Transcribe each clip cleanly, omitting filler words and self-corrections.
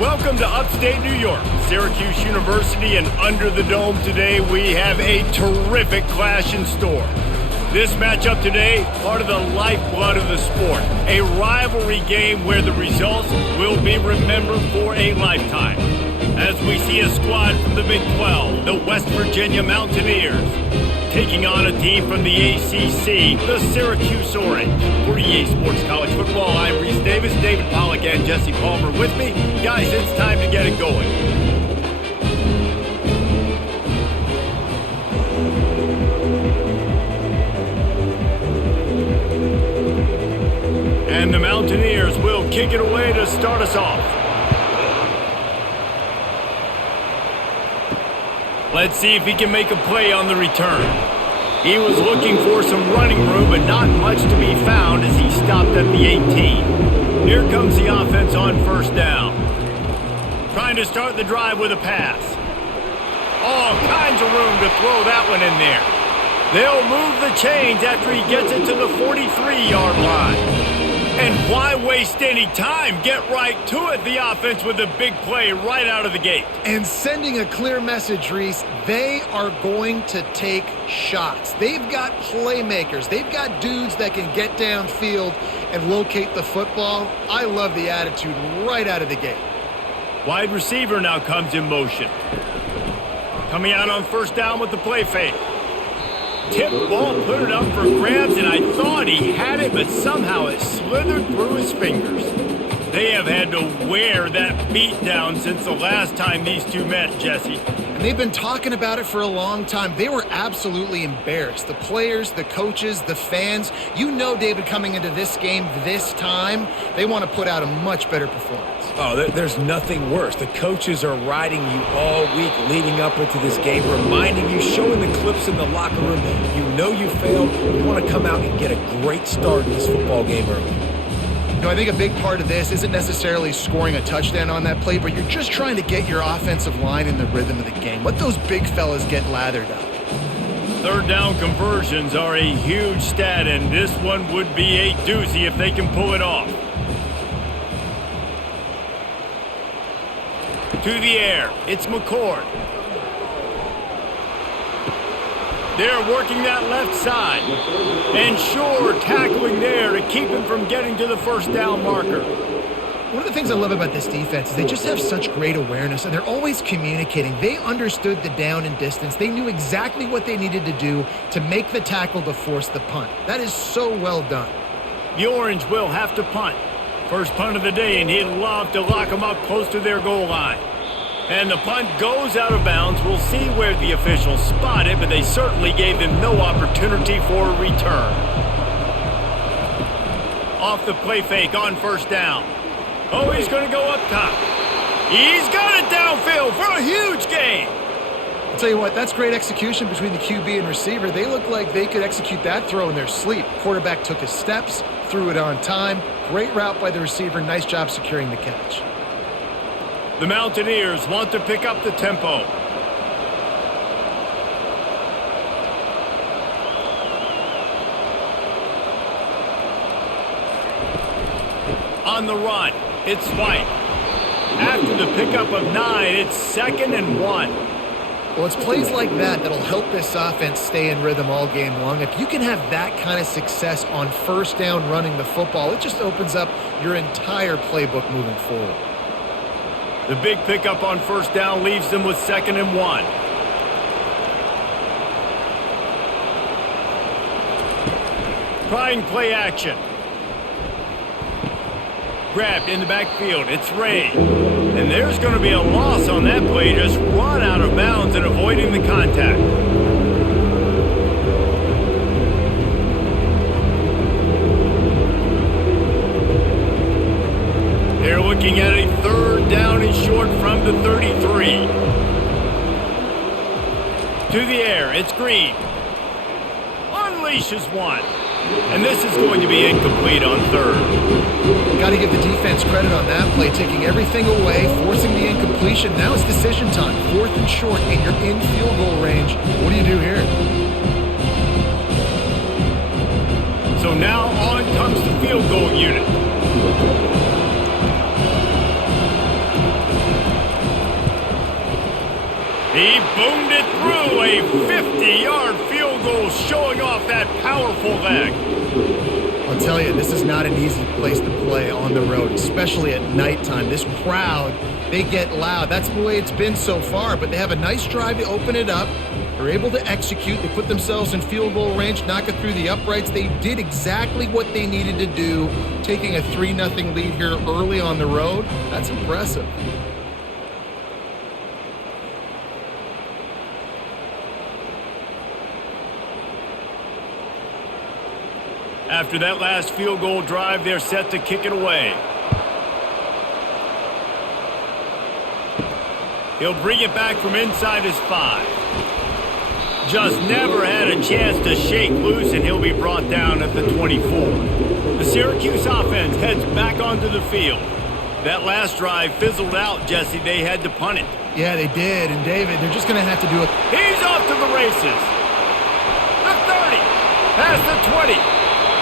Welcome to upstate New York, Syracuse University, and under the dome today we have a terrific clash in store. This matchup today, part of the lifeblood of the sport, a rivalry game where the results will be remembered for a lifetime. As we see a squad from the Big 12, the West Virginia Mountaineers, taking on a team from the ACC, the Syracuse Orange. For EA Sports College Football, I'm Reese Davis, David Pollack, and Jesse Palmer with me. Guys, it's time to get it going. And the Mountaineers will kick it away to start us off. Let's see if he can make a play on the return. He was looking for some running room, but not much to be found as he stopped at the 18. Here comes the offense on first down. Trying to start the drive with a pass. All kinds of room to throw that one in there. They'll move the chains after he gets it to the 43-yard line. And why waste any time? Get right to it, the offense with a big play right out of the gate. And sending a clear message, Reese, they are going to take shots. They've got playmakers. They've got dudes that can get downfield and locate the football. I love the attitude right out of the gate. Wide receiver now comes in motion. Coming out on first down with the play fake. Tip ball, put it up for grabs, and I thought he had it, but somehow it slithered through his fingers. They have had to wear that beat down since the last time these two met, Jesse. And they've been talking about it for a long time. They were absolutely embarrassed. The players, the coaches, the fans. You know, David, coming into this game this time, they want to put out a much better performance. Oh, there's nothing worse. The coaches are riding you all week leading up into this game, reminding you, showing the clips in the locker room. You know you failed. You want to come out and get a great start in this football game early. You know, I think a big part of this isn't necessarily scoring a touchdown on that play, but you're just trying to get your offensive line in the rhythm of the game. Let those big fellas get lathered up. Third down conversions are a huge stat, and this one would be a doozy if they can pull it off. To the air, it's McCord. They're working that left side. And sure, tackling there to keep him from getting to the first down marker. One of the things I love about this defense is they just have such great awareness, and they're always communicating. They understood the down and distance. They knew exactly what they needed to do to make the tackle to force the punt. That is so well done. The Orange will have to punt. First punt of the day, and he'd love to lock them up close to their goal line. And the punt goes out of bounds. We'll see where the officials spot it, but they certainly gave them no opportunity for a return. Off the play fake on first down. Oh, he's going to go up top. He's got it downfield for a huge gain. I'll tell you what, that's great execution between the QB and receiver. They look like they could execute that throw in their sleep. Quarterback took his steps, threw it on time. Great route by the receiver. Nice job securing the catch. The Mountaineers want to pick up the tempo. On the run, it's White. After the pickup of 9, it's 2nd and 1. Well, it's plays like that that'll help this offense stay in rhythm all game long. If you can have that kind of success on first down running the football, it just opens up your entire playbook moving forward. The big pickup on first down leaves them with 2nd and 1. Trying play action. Grabbed in the backfield. It's Ray. And there's going to be a loss on that play. Just run out of bounds and avoiding the contact. They're looking at a third down and short from the 33. To the air, it's Green. Unleashes one. And this is going to be incomplete on third. Got to give the defense credit on that play, taking everything away, forcing the incompletion. Now it's decision time. 4th and short, and you're in field goal range. What do you do here? So now on comes the field goal unit. boomed it through. A 50-yard field goal showing off that powerful leg. I'll tell you, this is not an easy place to play on the road, especially at nighttime. This crowd, they get loud. That's the way it's been so far, but they have a nice drive to open it up. They're able to execute. They put themselves in field goal range, knock it through the uprights. They did exactly what they needed to do, taking a 3-0 lead here early on the road. That's impressive. After that last field goal drive, they're set to kick it away. He'll bring it back from inside his 5. Just never had a chance to shake loose, and he'll be brought down at the 24. The Syracuse offense heads back onto the field. That last drive fizzled out, Jesse. They had to punt it. Yeah, they did. And, David, they're just going to have to do it. He's off to the races. The 30. Past the 20.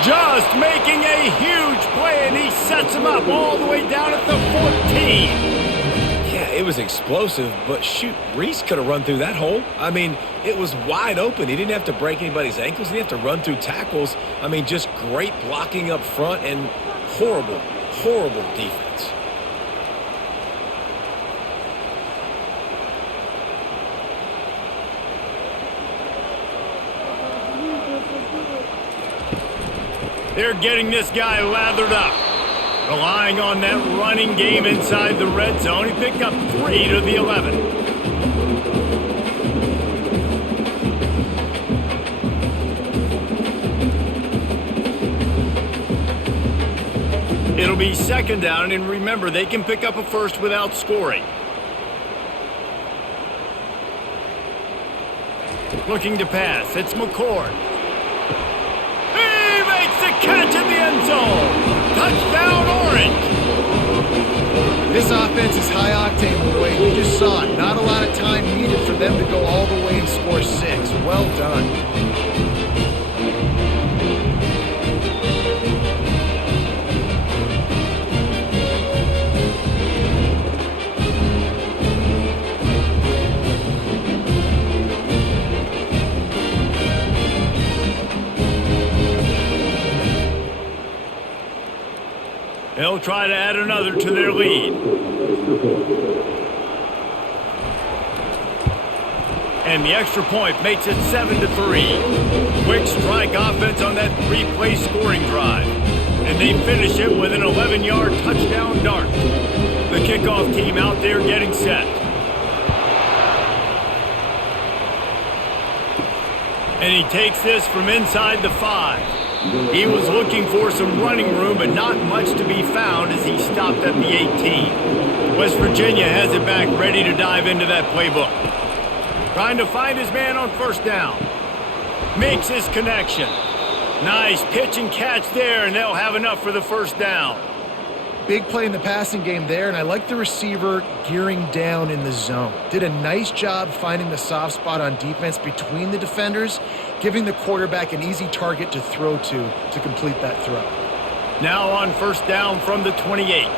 Just making a huge play, and he sets him up all the way down at the 14. Yeah, it was explosive, but shoot, Reese could have run through that hole. I mean, it was wide open. He didn't have to break anybody's ankles. He didn't have to run through tackles. I mean, just great blocking up front and horrible, horrible defense. They're getting this guy lathered up. Relying on that running game inside the red zone. He picked up 3 to the 11. It'll be second down, and remember, they can pick up a first without scoring. Looking to pass. It's McCord. Catch in the end zone. Touchdown, Orange. This offense is high octane, boy. You just saw it. Not a lot of time needed for them to go all the way and score 6. Well done. They'll try to add another to their lead. And the extra point makes it 7-3. Quick strike offense on that 3-play scoring drive. And they finish it with an 11-yard touchdown dart. The kickoff team out there getting set. And he takes this from inside the 5. He was looking for some running room, but not much to be found as he stopped at the 18. West Virginia has it back, ready to dive into that playbook. Trying to find his man on first down. Makes his connection. Nice pitch and catch there, and they'll have enough for the first down. Big play in the passing game there, and I like the receiver gearing down in the zone. Did a nice job finding the soft spot on defense between the defenders, giving the quarterback an easy target to throw to complete that throw. Now on first down from the 28.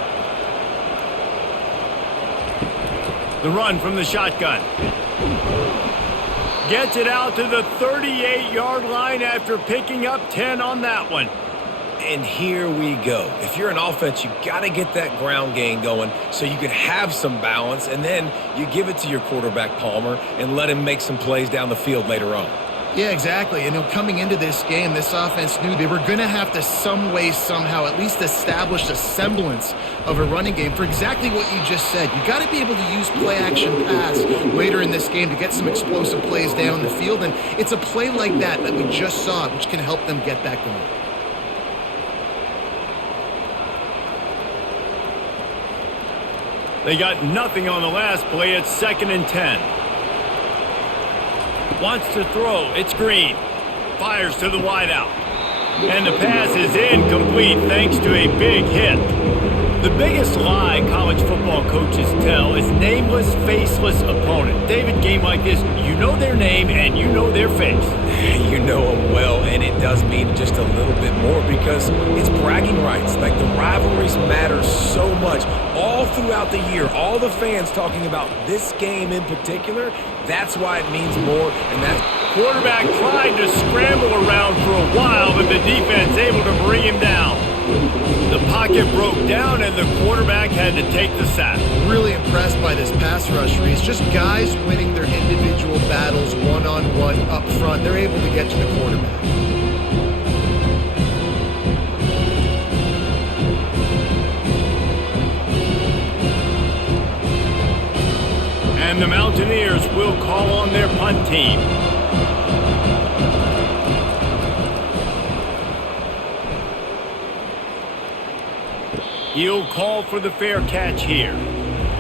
The run from the shotgun. Gets it out to the 38-yard line after picking up 10 on that one. And here we go. If you're an offense, you got to get that ground game going so you can have some balance, and then you give it to your quarterback, Palmer, and let him make some plays down the field later on. Yeah, exactly. And coming into this game, this offense knew they were going to have to some way, somehow, at least establish a semblance of a running game for exactly what you just said. You got to be able to use play-action pass later in this game to get some explosive plays down the field, and it's a play like that we just saw, which can help them get that going. They got nothing on the last play. It's 2nd and 10. Wants to throw. It's Green. Fires to the wideout. And the pass is incomplete thanks to a big hit. The biggest lie college football coaches tell is nameless, faceless opponent. David, game like this, you know their name and you know their face. You know them well, and it does mean just a little bit more because it's bragging rights. Like, the rivalries matter so much. All throughout the year, all the fans talking about this game in particular, that's why it means more, and that's... Quarterback tried to scramble around for a while, but the defense able to bring him down. The pocket broke down, and the quarterback had to take the sack. Really impressed by this pass rush, Reese. Just guys winning their individual battles one-on-one up front. They're able to get to the quarterback. And the Mountaineers will call on their punt team. He'll call for the fair catch here.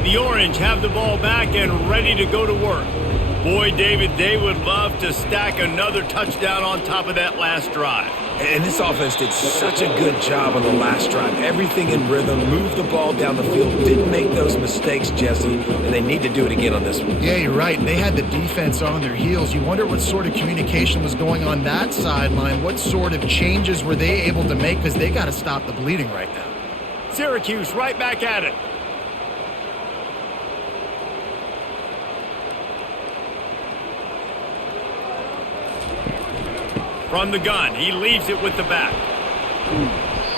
The Orange have the ball back and ready to go to work. Boy, David, they would love to stack another touchdown on top of that last drive. And this offense did such a good job on the last drive. Everything in rhythm, moved the ball down the field, didn't make those mistakes, Jesse, and they need to do it again on this one. Yeah, you're right. They had the defense on their heels. You wonder what sort of communication was going on that sideline. What sort of changes were they able to make? Because they got to stop the bleeding right now. Syracuse right back at it. From the gun, he leaves it with the back.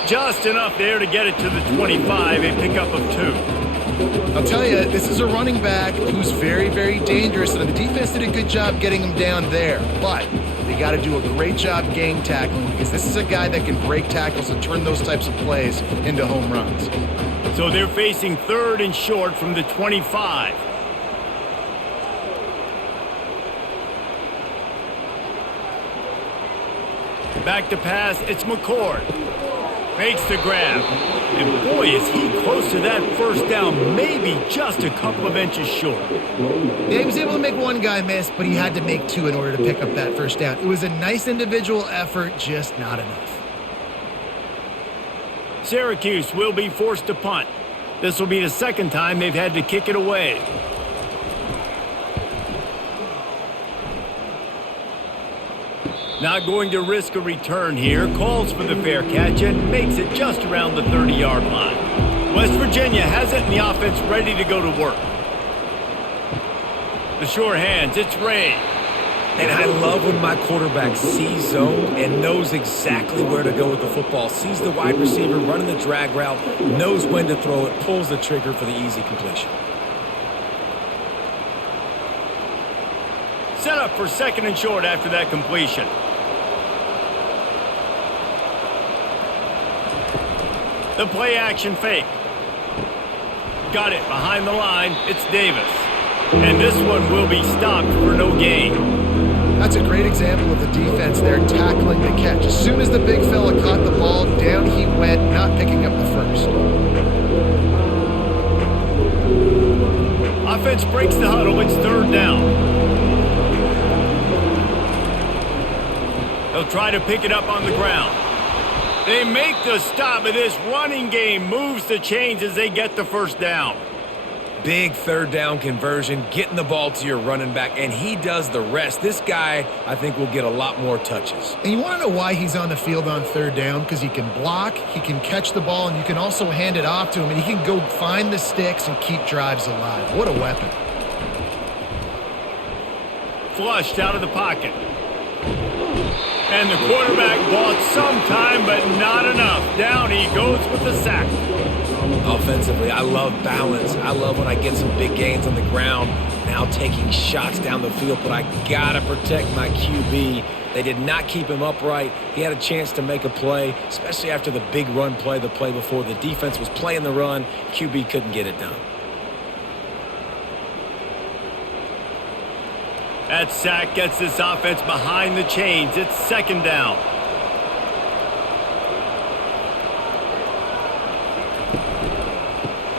Just enough there to get it to the 25, a pickup of 2. I'll tell you, this is a running back who's very, very dangerous, and the defense did a good job getting him down there. But they got to do a great job gang tackling, because this is a guy that can break tackles and turn those types of plays into home runs. So they're facing 3rd and short from the 25. Back to pass, it's McCord. Makes the grab. And boy, is he close to that first down, maybe just a couple of inches short. Yeah, he was able to make one guy miss, but he had to make 2 in order to pick up that first down. It was a nice individual effort, just not enough. Syracuse will be forced to punt. This will be the second time they've had to kick it away. Not going to risk a return here. Calls for the fair catch and makes it just around the 30-yard line. West Virginia has it in the offense ready to go to work. The sure hands, it's Ray. And I love when my quarterback sees zone and knows exactly where to go with the football. Sees the wide receiver running the drag route, knows when to throw it, pulls the trigger for the easy completion. Set up for 2nd and short after that completion. The play action fake. Got it behind the line. It's Davis. And this one will be stopped for no gain. That's a great example of the defense there tackling the catch. As soon as the big fella caught the ball, down he went, not picking up the first. Offense breaks the huddle. It's 3rd down. They'll try to pick it up on the ground. They make the stop, but this running game moves the chains as they get the first down. Big 3rd down conversion, getting the ball to your running back, and he does the rest. This guy, I think, will get a lot more touches. And you want to know why he's on the field on 3rd down? Because he can block, he can catch the ball, and you can also hand it off to him, and he can go find the sticks and keep drives alive. What a weapon. Flushed out of the pocket. And the quarterback bought some time, but not enough. Down he goes with the sack. Offensively, I love balance. I love when I get some big gains on the ground, now taking shots down the field, but I gotta protect my QB. They did not keep him upright. He had a chance to make a play, especially after the big run play the play before. The defense was playing the run. QB couldn't get it done. That sack gets this offense behind the chains. It's 2nd down.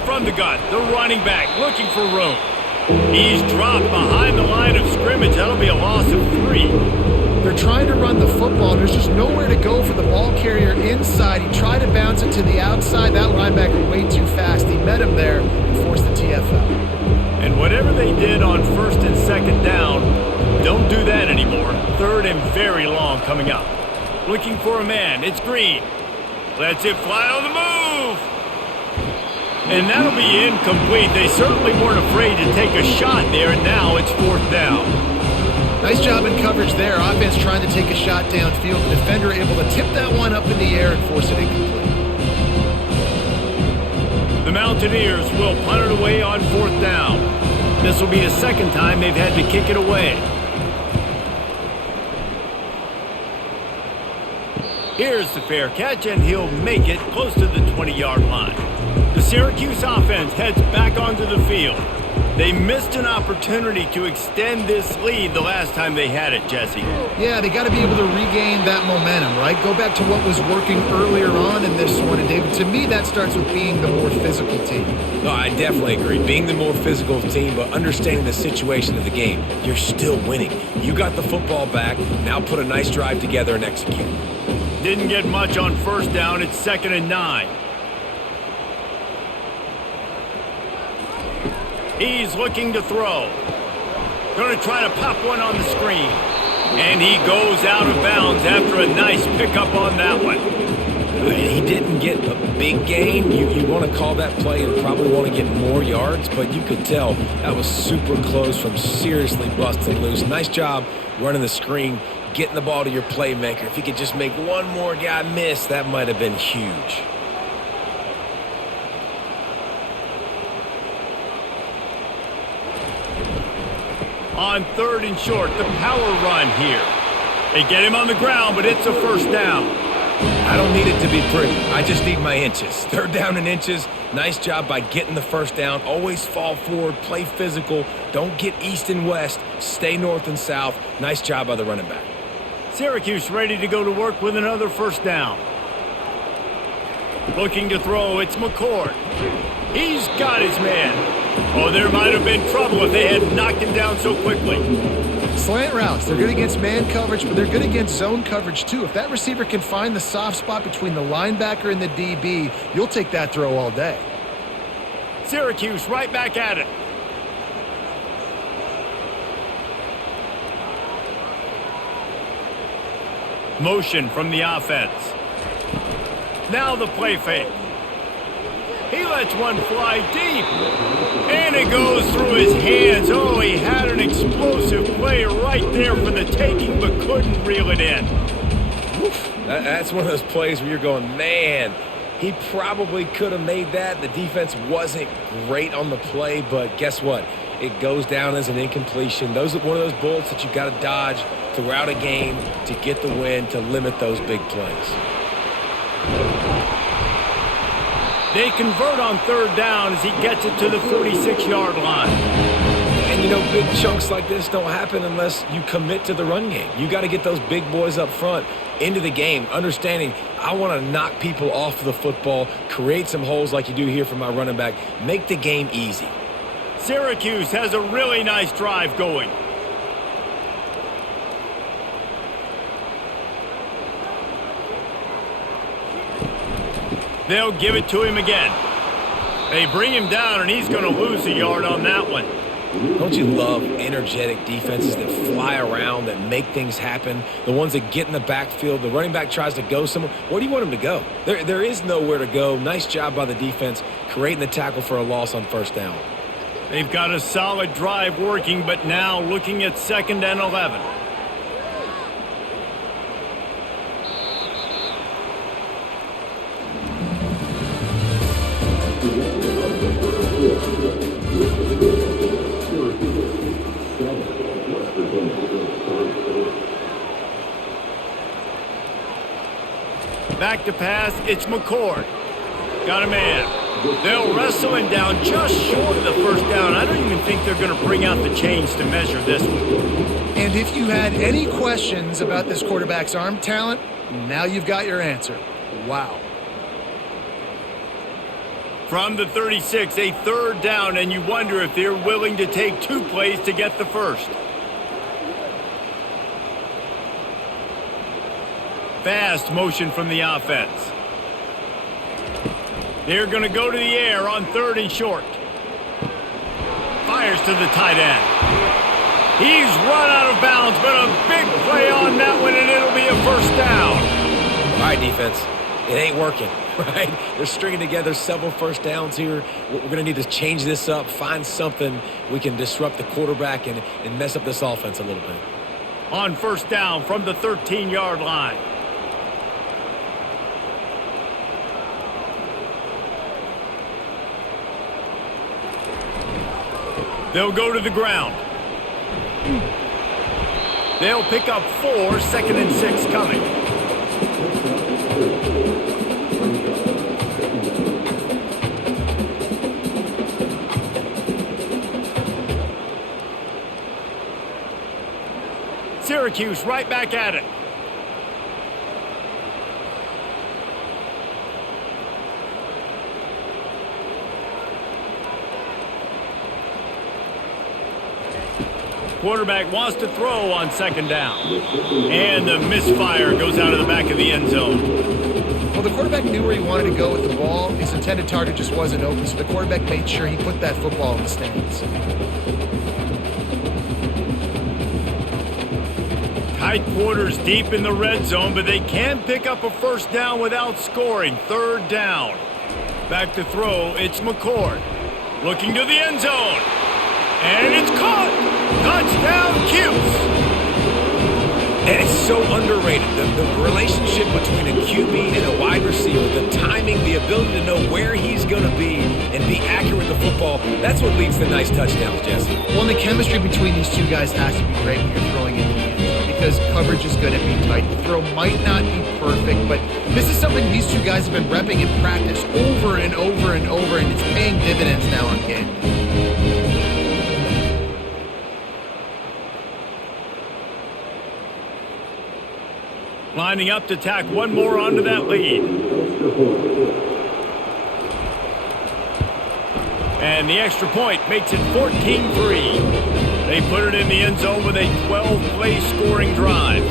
From the gun, the running back looking for room. He's dropped behind the line of scrimmage. That'll be a loss of 3. They're trying to run the football, and there's just nowhere to go for the ball carrier inside. He tried to bounce it to the outside. That linebacker way too fast. He met him there and forced the TFL. And whatever they did on 1st and 2nd down, don't do that anymore. 3rd and very long coming up. Looking for a man. It's Green. Lets it fly on the move. And that'll be incomplete. They certainly weren't afraid to take a shot there, and now it's 4th down. Nice job in coverage there. Offense trying to take a shot downfield. The defender able to tip that one up in the air and force it incomplete. The Mountaineers will punt it away on 4th down. This will be the second time they've had to kick it away. Here's the fair catch, and he'll make it close to the 20-yard line. The Syracuse offense heads back onto the field. They missed an opportunity to extend this lead the last time they had it, Jesse. Yeah, they got to be able to regain that momentum, right? Go back to what was working earlier on in this one. And, David, to me, that starts with being the more physical team. No, I definitely agree. Being the more physical team, but understanding the situation of the game. You're still winning. You got the football back. Now put a nice drive together and execute. Didn't get much on 1st down. It's 2nd and 9. He's looking to throw. Going to try to pop one on the screen. And he goes out of bounds after a nice pickup on that one. He didn't get a big gain. You want to call that play and probably want to get more yards, but you could tell that was super close from seriously busting loose. Nice job running the screen, getting the ball to your playmaker. If he could just make one more guy miss, that might have been huge. On 3rd and short, the power run here. They get him on the ground, but it's a 1st down. I don't need it to be pretty. I just need my inches. 3rd down and inches. Nice job by getting the 1st down. Always fall forward, play physical. Don't get east and west. Stay north and south. Nice job by the running back. Syracuse ready to go to work with another 1st down. Looking to throw, it's McCord. He's got his man. Oh, there might have been trouble if they had knocked him down so quickly. Slant routes, they're good against man coverage, but they're good against zone coverage too. If that receiver can find the soft spot between the linebacker and the DB, you'll take that throw all day. Syracuse right back at it. Motion from the offense. Now the play fake. He lets one fly deep. And it goes through his hands. Oh, he had an explosive play right there for the taking, but couldn't reel it in. That's one of those plays where you're going, man, he probably could have made that. The defense wasn't great on the play, but guess what? It goes down as an incompletion. Those are one of those bullets that you got to dodge throughout a game to get the win, to limit those big plays. They convert on 3rd down as he gets it to the 46-yard line. And, you know, big chunks like this don't happen unless you commit to the run game. You got to get those big boys up front into the game, understanding I want to knock people off the football, create some holes like you do here for my running back, make the game easy. Syracuse has a really nice drive going. They'll give it to him again. They bring him down, and he's going to lose a yard on that one. Don't you love energetic defenses that fly around, that make things happen? The ones that get in the backfield, the running back tries to go somewhere. Where do you want him to go? There is nowhere to go. Nice job by the defense creating the tackle for a loss on 1st down. They've got a solid drive working, but now looking at 2nd and 11. Back to pass, it's McCord. Got a man. They'll wrestle him down just short of the 1st down. I don't even think they're going to bring out the chains to measure this one. And if you had any questions about this quarterback's arm talent, now you've got your answer. Wow. From the 36, a 3rd down, and you wonder if they're willing to take 2 plays to get the 1st. Fast motion from the offense. They're going to go to the air on 3rd and short. Fires to the tight end. He's run out of bounds, but a big play on that one, and it'll be a 1st down. All right, defense. It ain't working, right? They're stringing together several first downs here. We're going to need to change this up, find something we can disrupt the quarterback and mess up this offense a little bit. On first down from the 13-yard line. They'll go to the ground. They'll pick up 4, 2nd and 6 coming. Syracuse right back at it. Quarterback wants to throw on 2nd down. And the misfire goes out of the back of the end zone. Well, the quarterback knew where he wanted to go with the ball. His intended target just wasn't open, so the quarterback made sure he put that football in the stands. Tight quarters deep in the red zone, but they can pick up a first down without scoring. 3rd down. Back to throw, it's McCord. Looking to the end zone. And it's caught! Touchdown, Cuse! And it's so underrated. The relationship between a QB and a wide receiver, the timing, the ability to know where he's going to be and be accurate with the football, that's what leads to nice touchdowns, Jesse. Well, and the chemistry between these two guys has to be great when you're throwing into the end zone because coverage is going to be tight. The throw might not be perfect, but this is something these two guys have been repping in practice over and over and over, and it's paying dividends now on game day. Lining up to tack one more onto that lead. And the extra point makes it 14-3. They put it in the end zone with a 12-play scoring drive.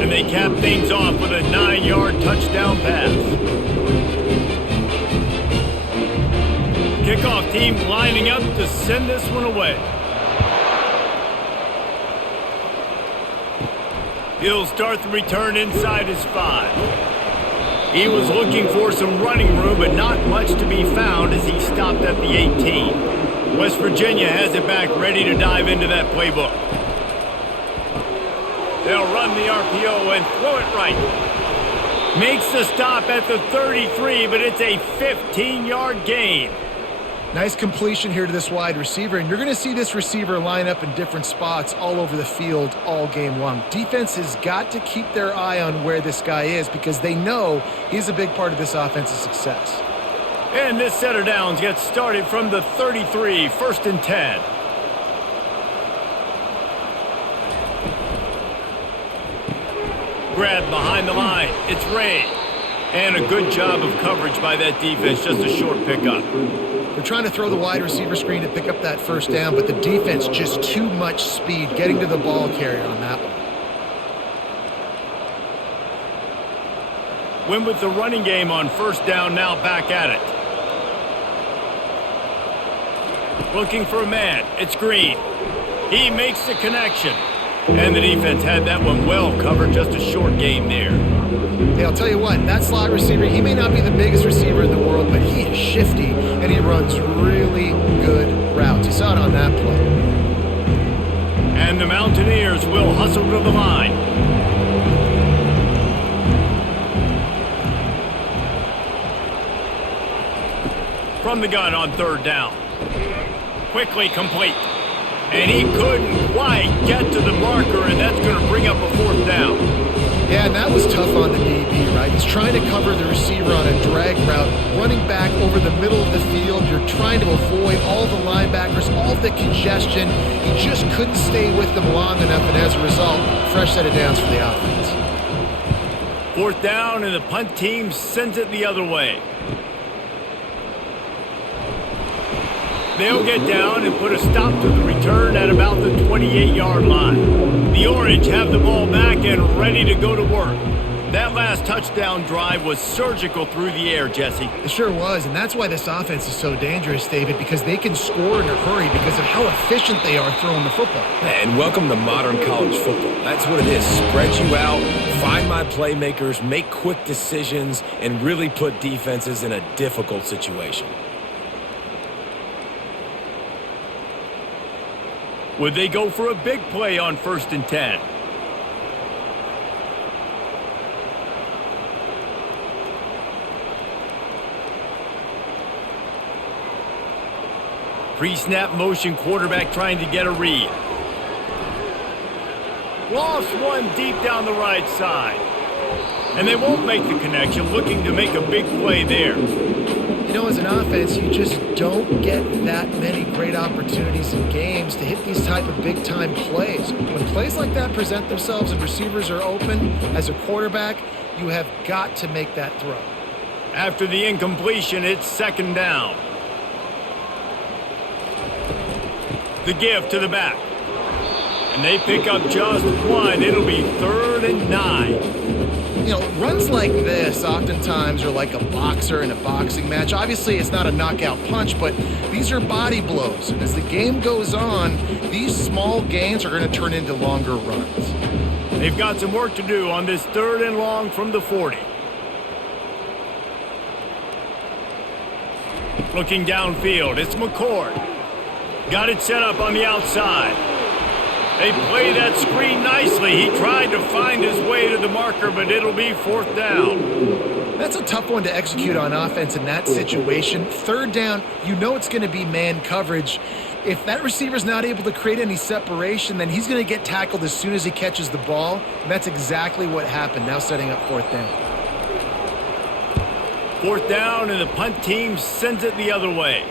And they cap things off with a 9-yard touchdown pass. Kickoff team lining up to send this one away. He'll start the return inside his 5. He was looking for some running room, but not much to be found as he stopped at the 18. West Virginia has it back ready to dive into that playbook. They'll run the RPO and throw it right. Makes the stop at the 33, but it's a 15-yard gain. Nice completion here to this wide receiver, and you're going to see this receiver line up in different spots all over the field all game long. Defense has got to keep their eye on where this guy is because they know he's a big part of this offense's success. And this set of downs gets started from the 33, 1st and 10. Grab behind the line. It's Ray. And a good job of coverage by that defense, just a short pickup. They're trying to throw the wide receiver screen to pick up that first down, but the defense just too much speed getting to the ball carrier on that one. Win with the running game on first down, now back at it. Looking for a man. It's Green. He makes the connection. And the defense had that one well covered, just a short game there. Hey, I'll tell you what, that slot receiver, he may not be the biggest receiver in the world, but he is shifty, and he runs really good routes. You saw it on that play. And the Mountaineers will hustle to the line. From the gun on 3rd down. Quickly complete. And he couldn't quite get to the marker, and that's going to bring up a 4th down. Yeah, and that was tough on the DB, right? He's trying to cover the receiver on a drag route, running back over the middle of the field. You're trying to avoid all the linebackers, all the congestion. He just couldn't stay with them long enough, and as a result, fresh set of downs for the offense. 4th down, and the punt team sends it the other way. They'll get down and put a stop to the return at about the 28-yard line. The Orange have the ball back and ready to go to work. That last touchdown drive was surgical through the air, Jesse. It sure was, and that's why this offense is so dangerous, David, because they can score in a hurry because of how efficient they are throwing the football. And welcome to modern college football. That's what it is. Spread you out, find my playmakers, make quick decisions, and really put defenses in a difficult situation. Would they go for a big play on 1st and 10? Pre-snap motion, quarterback trying to get a read. Lost one deep down the right side. And they won't make the connection, looking to make a big play there. You know, as an offense, you just don't get that many great opportunities in games to hit these type of big-time plays. When plays like that present themselves and receivers are open, as a quarterback, you have got to make that throw. After the incompletion, it's 2nd down. The give to the back. And they pick up just one. It'll be 3rd and 9. You know, runs like this oftentimes are like a boxer in a boxing match. Obviously, it's not a knockout punch, but these are body blows. And as the game goes on, these small gains are going to turn into longer runs. They've got some work to do on this 3rd and long from the 40. Looking downfield, it's McCord. Got it set up on the outside. They play that screen nicely. He tried to find his way to the marker, but it'll be 4th down. That's a tough one to execute on offense in that situation. 3rd down, you know it's going to be man coverage. If that receiver's not able to create any separation, then he's going to get tackled as soon as he catches the ball. And that's exactly what happened, now setting up 4th down. 4th down, and the punt team sends it the other way.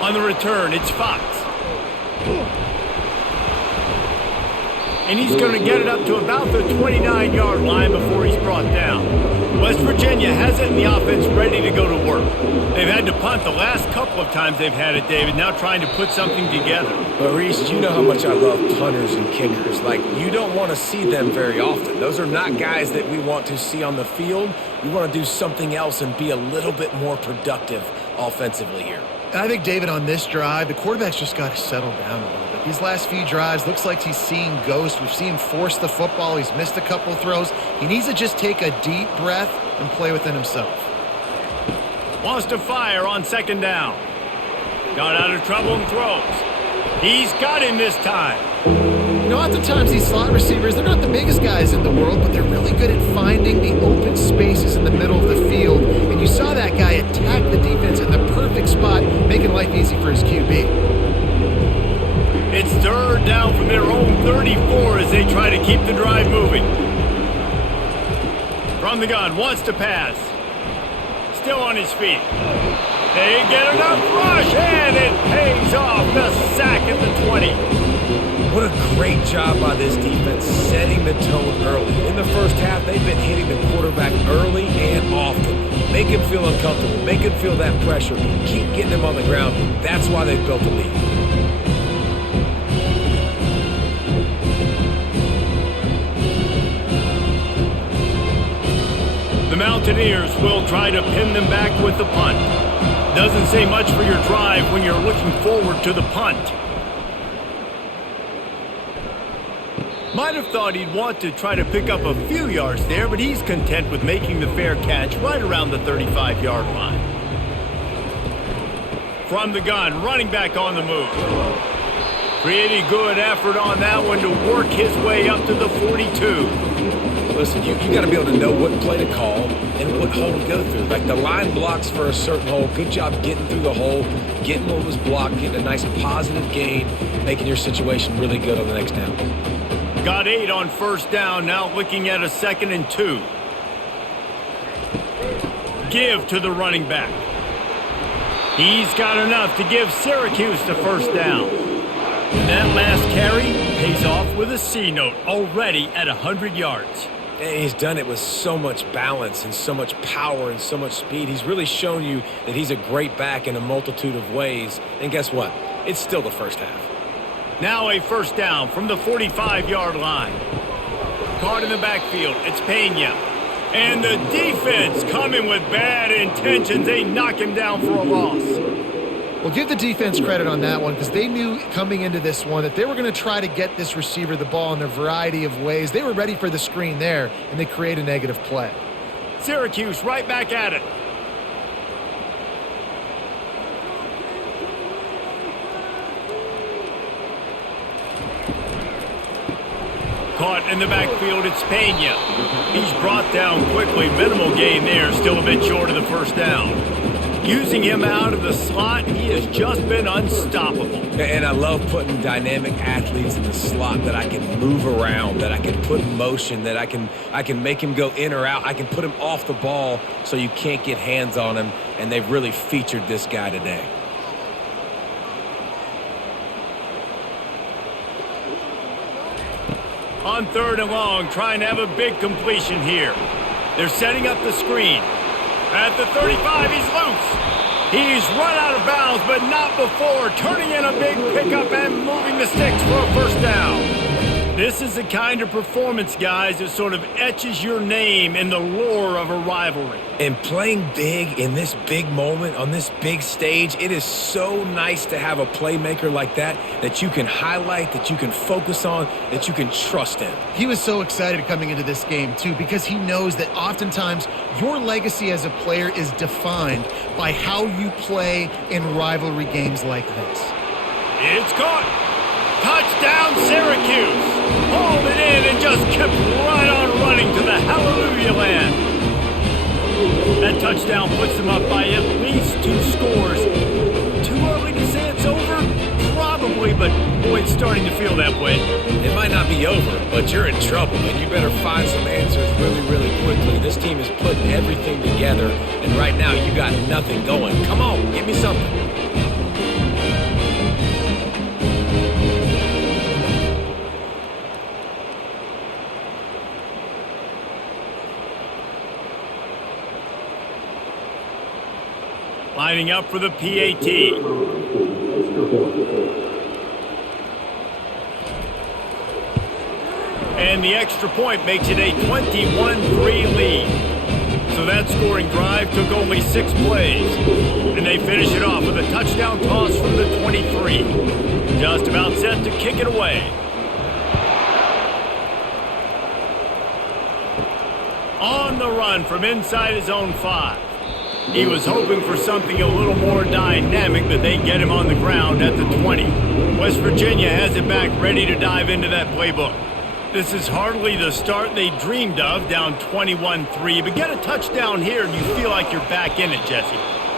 On the return, it's Fox. And he's going to get it up to about the 29-yard line before he's brought down. West Virginia has it in the offense ready to go to work. They've had to punt the last couple of times they've had it, David, now trying to put something together. But, Reese, you know how much I love punters and kickers. Like, you don't want to see them very often. Those are not guys that we want to see on the field. We want to do something else and be a little bit more productive offensively here. I think, David, on this drive, the quarterback's just got to settle down a little bit. These last few drives, looks like he's seeing ghosts. We've seen him force the football. He's missed a couple throws. He needs to just take a deep breath and play within himself. Wants to fire on 2nd down. Got out of trouble and throws. He's got him this time. You know, oftentimes these slot receivers, they're not the biggest guys in the world, but they're really good at finding the open spaces in the middle of the field. And you saw that guy attack the defense in the perfect spot, making life easy for his QB. It's 3rd down from their own 34 as they try to keep the drive moving. From the gun, wants to pass. Still on his feet. They get enough rush, and it pays off. The sack at the 20. What a great job by this defense setting the tone early. In the first half, they've been hitting the quarterback early and often. Make him feel uncomfortable. Make him feel that pressure. Keep getting him on the ground. That's why they've built a lead. The Mountaineers will try to pin them back with the punt. Doesn't say much for your drive when you're looking forward to the punt. Might have thought he'd want to try to pick up a few yards there, but he's content with making the fair catch right around the 35-yard line. From the gun, running back on the move. Pretty good effort on that one to work his way up to the 42. Listen, you got to be able to know what play to call and what hole to go through. Like the line blocks for a certain hole. Good job getting through the hole, getting what was blocked, getting a nice positive gain, making your situation really good on the next down. Got 8 on 1st down, now looking at a 2nd and 2. Give to the running back. He's got enough to give Syracuse the 1st down. And that last carry pays off with a C note, already at 100 yards. And he's done it with so much balance and so much power and so much speed. He's really shown you that he's a great back in a multitude of ways. And guess what? It's still the first half. Now a 1st down from the 45-yard line. Caught in the backfield. It's Pena. And the defense coming with bad intentions. They knock him down for a loss. Well, give the defense credit on that one because they knew coming into this one that they were going to try to get this receiver the ball in a variety of ways. They were ready for the screen there, and they create a negative play. Syracuse right back at it. Caught in the backfield, it's Pena. He's brought down quickly. Minimal gain there, still a bit short of the first down. Using him out of the slot, he has just been unstoppable. And I love putting dynamic athletes in the slot that I can move around, that I can put in motion, that I can make him go in or out. I can put him off the ball so you can't get hands on him, and they've really featured this guy today. On 3rd and long, trying to have a big completion here. They're setting up the screen. At the 35, he's loose. He's run out of bounds, but not before turning in a big pickup and moving the sticks for a first down. This is the kind of performance, guys, that sort of etches your name in the lore of a rivalry. And playing big in this big moment, on this big stage, it is so nice to have a playmaker like that you can highlight, that you can focus on, that you can trust in. He was so excited coming into this game, too, because he knows that oftentimes your legacy as a player is defined by how you play in rivalry games like this. It's caught. Touchdown, Syracuse. Hauled it in and just kept right on running to the hallelujah land. That touchdown puts them up by at least 2 scores. Too early to say it's over? Probably, but boy, it's starting to feel that way. It might not be over, but you're in trouble, and you better find some answers really, really quickly. This team is putting everything together, and right now you got nothing going. Come on, give me something. Lining up for the PAT. And the extra point makes it a 21-3 lead. So that scoring drive took only 6 plays. And they finish it off with a touchdown toss from the 23. Just about set to kick it away. On the run from inside his own 5. He was hoping for something a little more dynamic, but they get him on the ground at the 20. West Virginia has it back ready to dive into that playbook. This is hardly the start they dreamed of, down 21-3, but get a touchdown here and you feel like you're back in it, Jesse.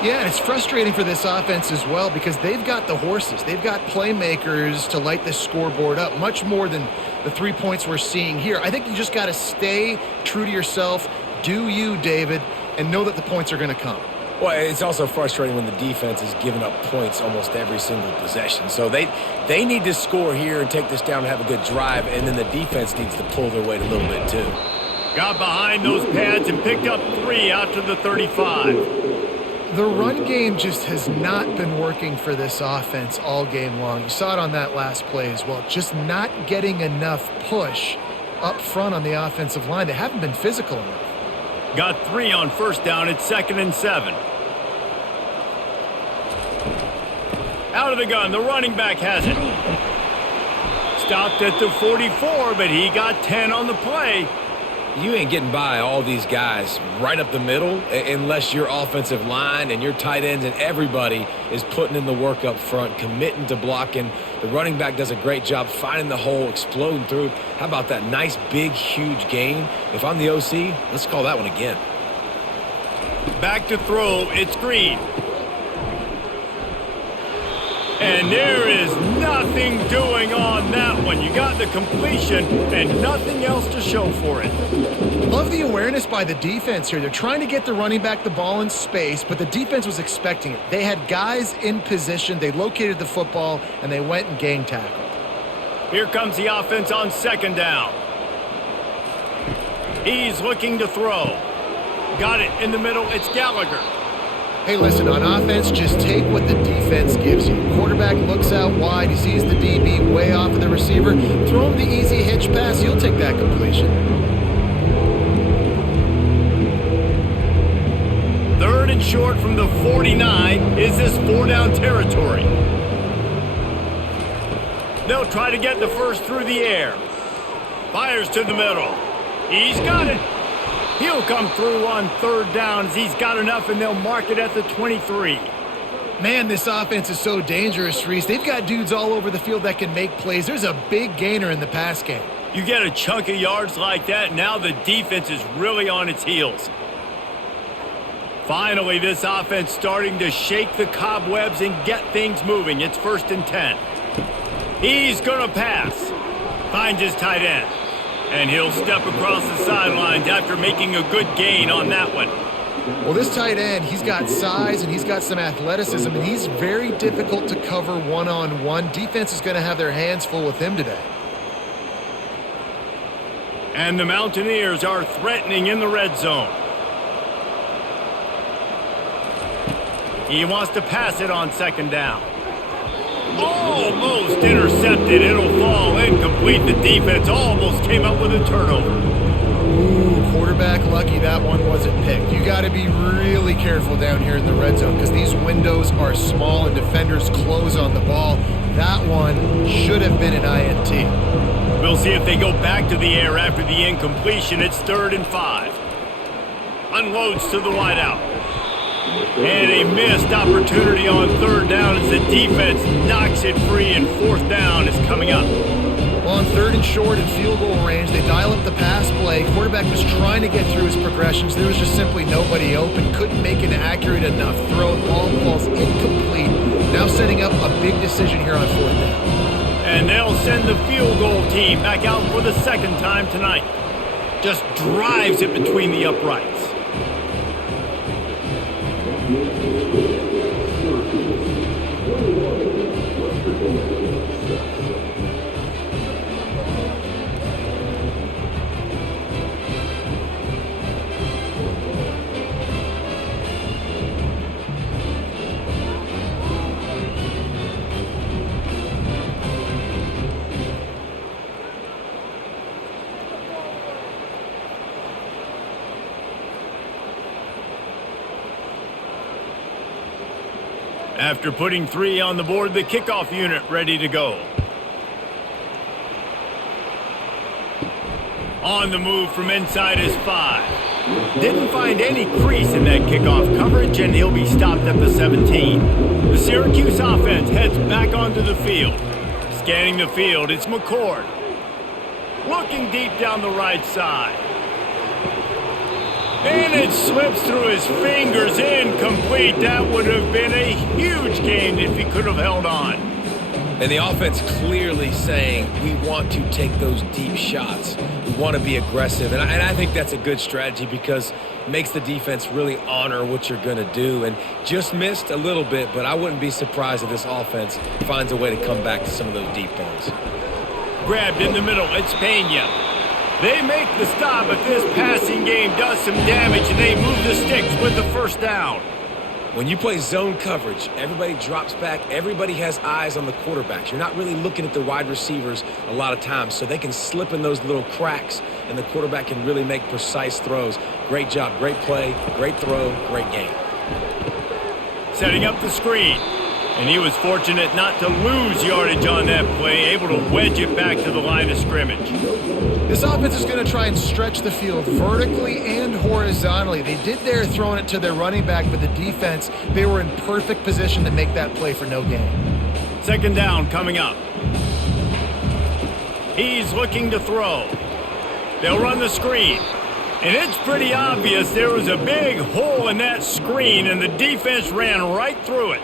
Yeah, and it's frustrating for this offense as well because they've got the horses. They've got playmakers to light this scoreboard up, much more than the 3 points we're seeing here. I think you just got to stay true to yourself, do you, David, and know that the points are going to come. Well, it's also frustrating when the defense is giving up points almost every single possession. So they need to score here and take this down and have a good drive, and then the defense needs to pull their weight a little bit too. Got behind those pads and picked up 3 out to the 35. The run game just has not been working for this offense all game long. You saw it on that last play as well. Just not getting enough push up front on the offensive line. They haven't been physical enough. Got 3 on first down. It's 2nd and 7. Out of the gun. The running back has it. Stopped at the 44, but he got 10 on the play. You ain't getting by all these guys right up the middle unless your offensive line and your tight ends and everybody is putting in the work up front, committing to blocking. The running back does a great job finding the hole, exploding through. How about that nice, big, huge gain? If I'm the OC, let's call that one again. Back to throw. It's Green. And there is nothing doing on that one. You got the completion and nothing else to show for it. Love the awareness by the defense here. They're trying to get the running back the ball in space, but the defense was expecting it. They had guys in position. They located the football, and they went and gang tackled. Here comes the offense on 2nd down. He's looking to throw. Got it in the middle. It's Gallagher. Hey, listen, on offense, just take what the defense gives you. Quarterback looks out wide. He sees the DB way off of the receiver. Throw him the easy hitch pass. You'll take that completion. Third and short from the 49. Is this 4-down territory? They'll try to get the first through the air. Fires to the middle. He's got it. He'll come through on 3rd down as he's got enough, and they'll mark it at the 23. Man, this offense is so dangerous, Reese. They've got dudes all over the field that can make plays. There's a big gainer in the pass game. You get a chunk of yards like that, now the defense is really on its heels. Finally, this offense starting to shake the cobwebs and get things moving. It's 1st and 10. He's going to pass. Finds his tight end. And he'll step across the sidelines after making a good gain on that one. Well, this tight end, he's got size and he's got some athleticism, and he's very difficult to cover one-on-one. Defense is going to have their hands full with him today. And the Mountaineers are threatening in the red zone. He wants to pass it on 2nd down. Almost intercepted. It'll fall incomplete. The defense almost came up with a turnover. Ooh, quarterback lucky that one wasn't picked. You got to be really careful down here in the red zone because these windows are small and defenders close on the ball. That one should have been an INT. We'll see if they go back to the air after the incompletion. It's 3rd and 5. Unloads to the wideout. And a missed opportunity on 3rd down as the defense knocks it free, and 4th down is coming up. Well, on 3rd and short and field goal range, they dial up the pass play. Quarterback was trying to get through his progressions. There was just simply nobody open. Couldn't make an accurate enough throw. Ball falls incomplete. Now setting up a big decision here on 4th down. And they'll send the field goal team back out for the 2nd time tonight. Just drives it between the uprights. After putting 3 on the board, the kickoff unit ready to go. On the move from inside his 5. Didn't find any crease in that kickoff coverage, and he'll be stopped at the 17. The Syracuse offense heads back onto the field. Scanning the field, it's McCord. Looking deep down the right side. And it slips through his fingers, incomplete. That would have been a huge gain if he could have held on. And the offense clearly saying, we want to take those deep shots. We want to be aggressive. And I think that's a good strategy because it makes the defense really honor what you're going to do. And just missed a little bit, but I wouldn't be surprised if this offense finds a way to come back to some of those deep balls. Grabbed in the middle, it's Pena. They make the stop, but this passing game does some damage, and they move the sticks with the 1st down. When you play zone coverage, everybody drops back. Everybody has eyes on the quarterbacks. You're not really looking at the wide receivers a lot of times, so they can slip in those little cracks, and the quarterback can really make precise throws. Great job, great play, great throw, great game. Setting up the screen. And he was fortunate not to lose yardage on that play, able to wedge it back to the line of scrimmage. This offense is going to try and stretch the field vertically and horizontally. They did there throwing it to their running back, but the defense, they were in perfect position to make that play for no gain. 2nd down coming up. He's looking to throw. They'll run the screen. And it's pretty obvious there was a big hole in that screen, and the defense ran right through it.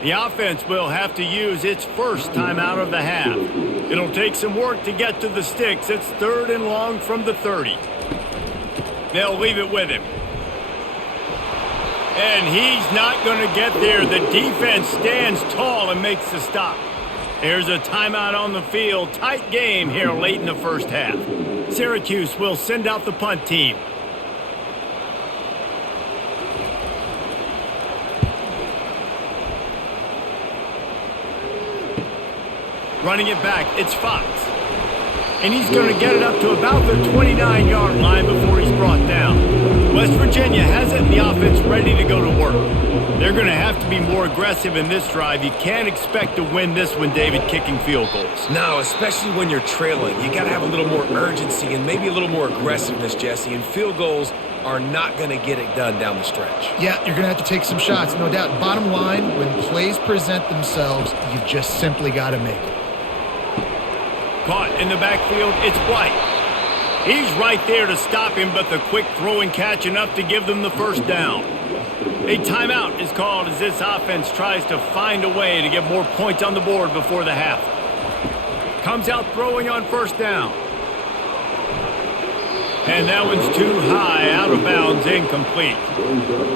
The offense will have to use its 1st timeout of the half. It'll take some work to get to the sticks. It's 3rd and long from the 30. They'll leave it with him. And he's not going to get there. The defense stands tall and makes the stop. There's a timeout on the field. Tight game here late in the 1st half. Syracuse will send out the punt team. Running it back, it's Fox. And he's going to get it up to about the 29-yard line before he's brought down. West Virginia has it in the offense ready to go to work. They're going to have to be more aggressive in this drive. You can't expect to win this one, David, kicking field goals. No, especially when you're trailing. You got to have a little more urgency and maybe a little more aggressiveness, Jesse. And field goals are not going to get it done down the stretch. Yeah, you're going to have to take some shots, no doubt. Bottom line, when plays present themselves, you just simply got to make it. Caught in the backfield, it's White. He's right there to stop him, but the quick throw and catch enough to give them the first down. A timeout is called as this offense tries to find a way to get more points on the board before the half. Comes out throwing on first down. And that one's too high, out of bounds, incomplete.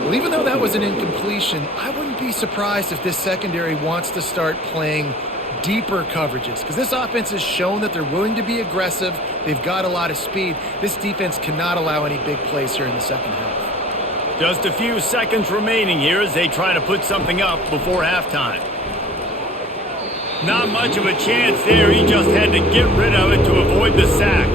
Well, even though that was an incompletion, I wouldn't be surprised if this secondary wants to start playing deeper coverages, because this offense has shown that they're willing to be aggressive. They've got a lot of speed. This defense cannot allow any big plays here in the second half. Just a few seconds remaining here as they try to put something up before halftime. Not much of a chance there. He just had to get rid of it to avoid the sack.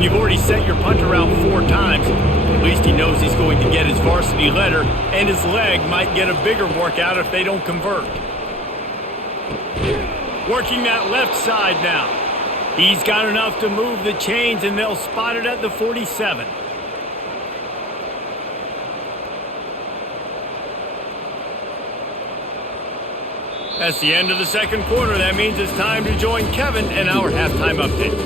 You've already sent your punter out 4 times. At least he knows he's going to get his varsity letter, and his leg might get a bigger workout if they don't convert. Working that left side now. He's got enough to move the chains, and they'll spot it at the 47. That's the end of the second quarter. That means it's time to join Kevin in our halftime update.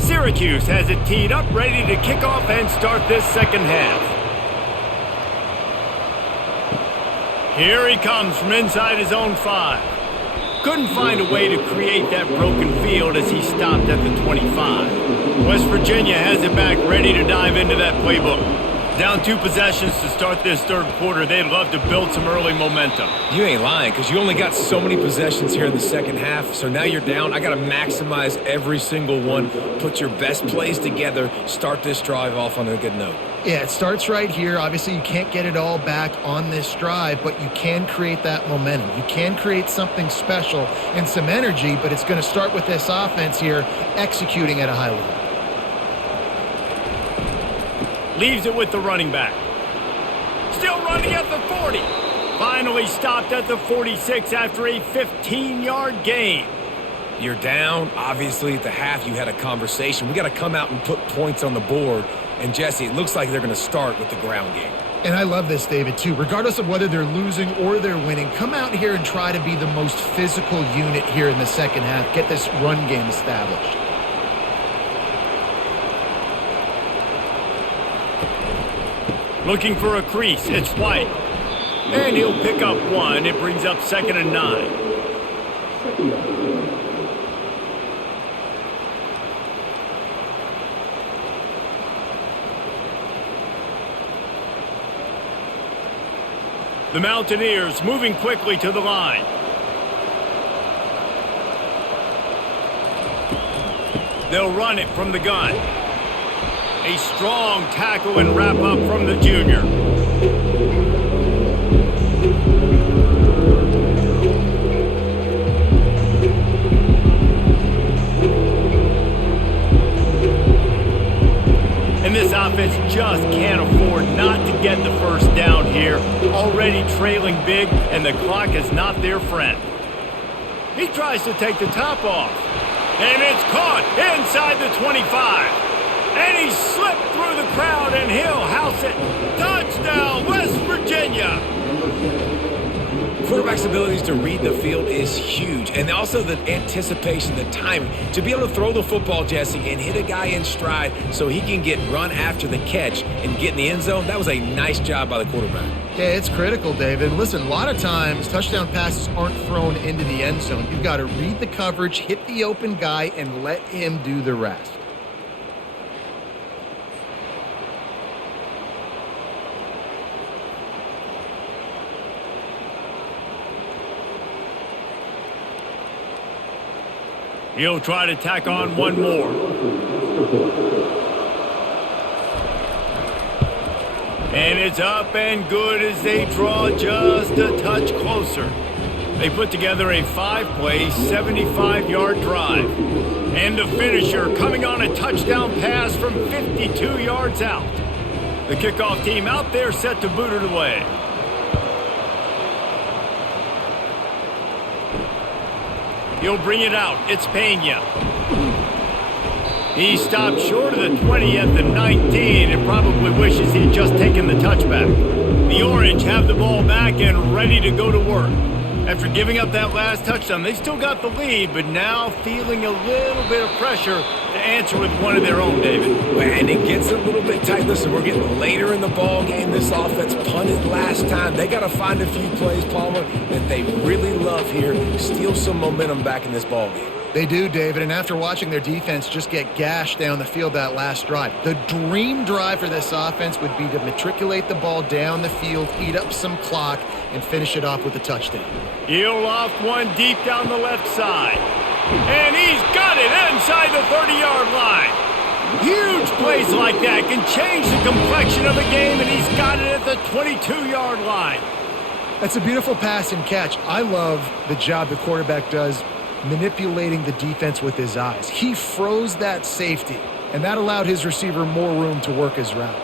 Syracuse has it teed up, ready to kick off and start this second half. Here he comes from inside his own 5. Couldn't find a way to create that broken field as he stopped at the 25. West Virginia has it back, ready to dive into that playbook. Down 2 possessions to start this third quarter. They'd love to build some early momentum. You ain't lying, because you only got so many possessions here in the second half, so now you're down. I got to maximize every single one, put your best plays together, start this drive off on a good note. Yeah, it starts right here. Obviously, you can't get it all back on this drive, but you can create that momentum. You can create something special and some energy, but it's going to start with this offense here executing at a high level. Leaves it with the running back. Still running at the 40. Finally stopped at the 46 after a 15-yard gain. You're down. Obviously, at the half, you had a conversation. We got to come out and put points on the board. And, Jesse, it looks like they're going to start with the ground game. And I love this, David, too. Regardless of whether they're losing or they're winning, come out here and try to be the most physical unit here in the second half. Get this run game established. Looking for a crease, it's White. And he'll pick up 1. It brings up 2nd and 9. The Mountaineers moving quickly to the line. They'll run it from the gun. A strong tackle and wrap up from the junior. And this offense just can't afford not to get the first down here. Already trailing big, and the clock is not their friend. He tries to take the top off. And it's caught inside the 25. And he slipped through the crowd, and he'll house it. Touchdown, West Virginia. Quarterback's abilities to read the field is huge. And also the anticipation, the timing. To be able to throw the football, Jesse, and hit a guy in stride so he can get run after the catch and get in the end zone, that was a nice job by the quarterback. Yeah, it's critical, David. Listen, a lot of times touchdown passes aren't thrown into the end zone. You've got to read the coverage, hit the open guy, and let him do the rest. He'll try to tack on one more. And it's up and good as they draw just a touch closer. They put together a 5-play, 75-yard drive. And the finisher coming on a touchdown pass from 52 yards out. The kickoff team out there set to boot it away. He'll bring it out. It's Pena. He stopped short of the 20 at the 19 and probably wishes he'd just taken the touchback. The Orange have the ball back and ready to go to work. After giving up that last touchdown, they still got the lead, but now feeling a little bit of pressure to answer with one of their own, David. And it gets a little bit tight. Listen, we're getting later in the ball game. This offense punted last time. They got to find a few plays, Palmer, that they really love here. Steal some momentum back in this ball game. They do, David, and after watching their defense just get gashed down the field that last drive, the dream drive for this offense would be to matriculate the ball down the field, eat up some clock, and finish it off with a touchdown. He'll loft one deep down the left side. And he's got it inside the 30-yard line. Huge plays like that can change the complexion of a game, and he's got it at the 22-yard line. That's a beautiful pass and catch. I love the job the quarterback does manipulating the defense with his eyes. He froze that safety, and that allowed his receiver more room to work his route.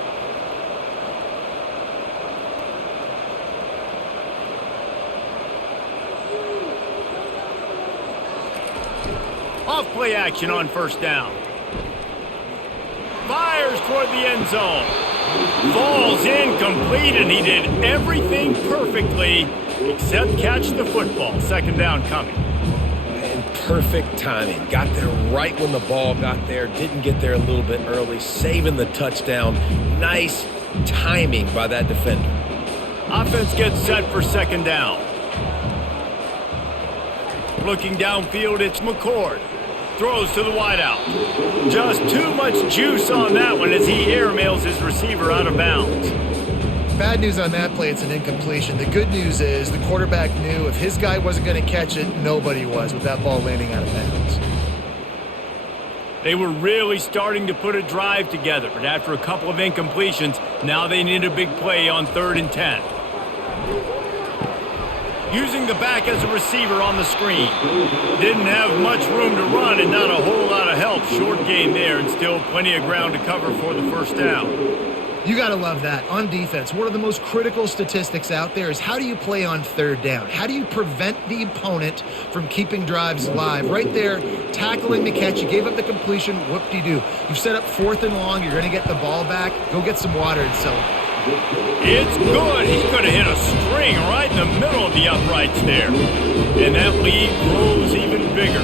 Off-play action on first down. Fires toward the end zone. Falls incomplete, and he did everything perfectly except catch the football. Second down coming. Perfect timing. Got there right when the ball got there. Didn't get there a little bit early. Saving the touchdown. Nice timing by that defender. Offense gets set for second down. Looking downfield, it's McCord. Throws to the wideout. Just too much juice on that one as he airmails his receiver out of bounds. Bad news on that play, it's an incompletion. The good news is the quarterback knew if his guy wasn't going to catch it, nobody was with that ball landing out of bounds. They were really starting to put a drive together, but after a couple of incompletions, now they need a big play on 3rd and 10. Using the back as a receiver on the screen. Didn't have much room to run and not a whole lot of help. Short gain there and still plenty of ground to cover for the first down. You got to love that. On defense, one of the most critical statistics out there is how do you play on 3rd down? How do you prevent the opponent from keeping drives alive? Right there, tackling the catch. You gave up the completion. Whoop-de-doo. You've set up 4th and long. You're going to get the ball back. Go get some water and celebrate. It's good. He could have hit a string right in the middle of the uprights there. And that lead grows even bigger.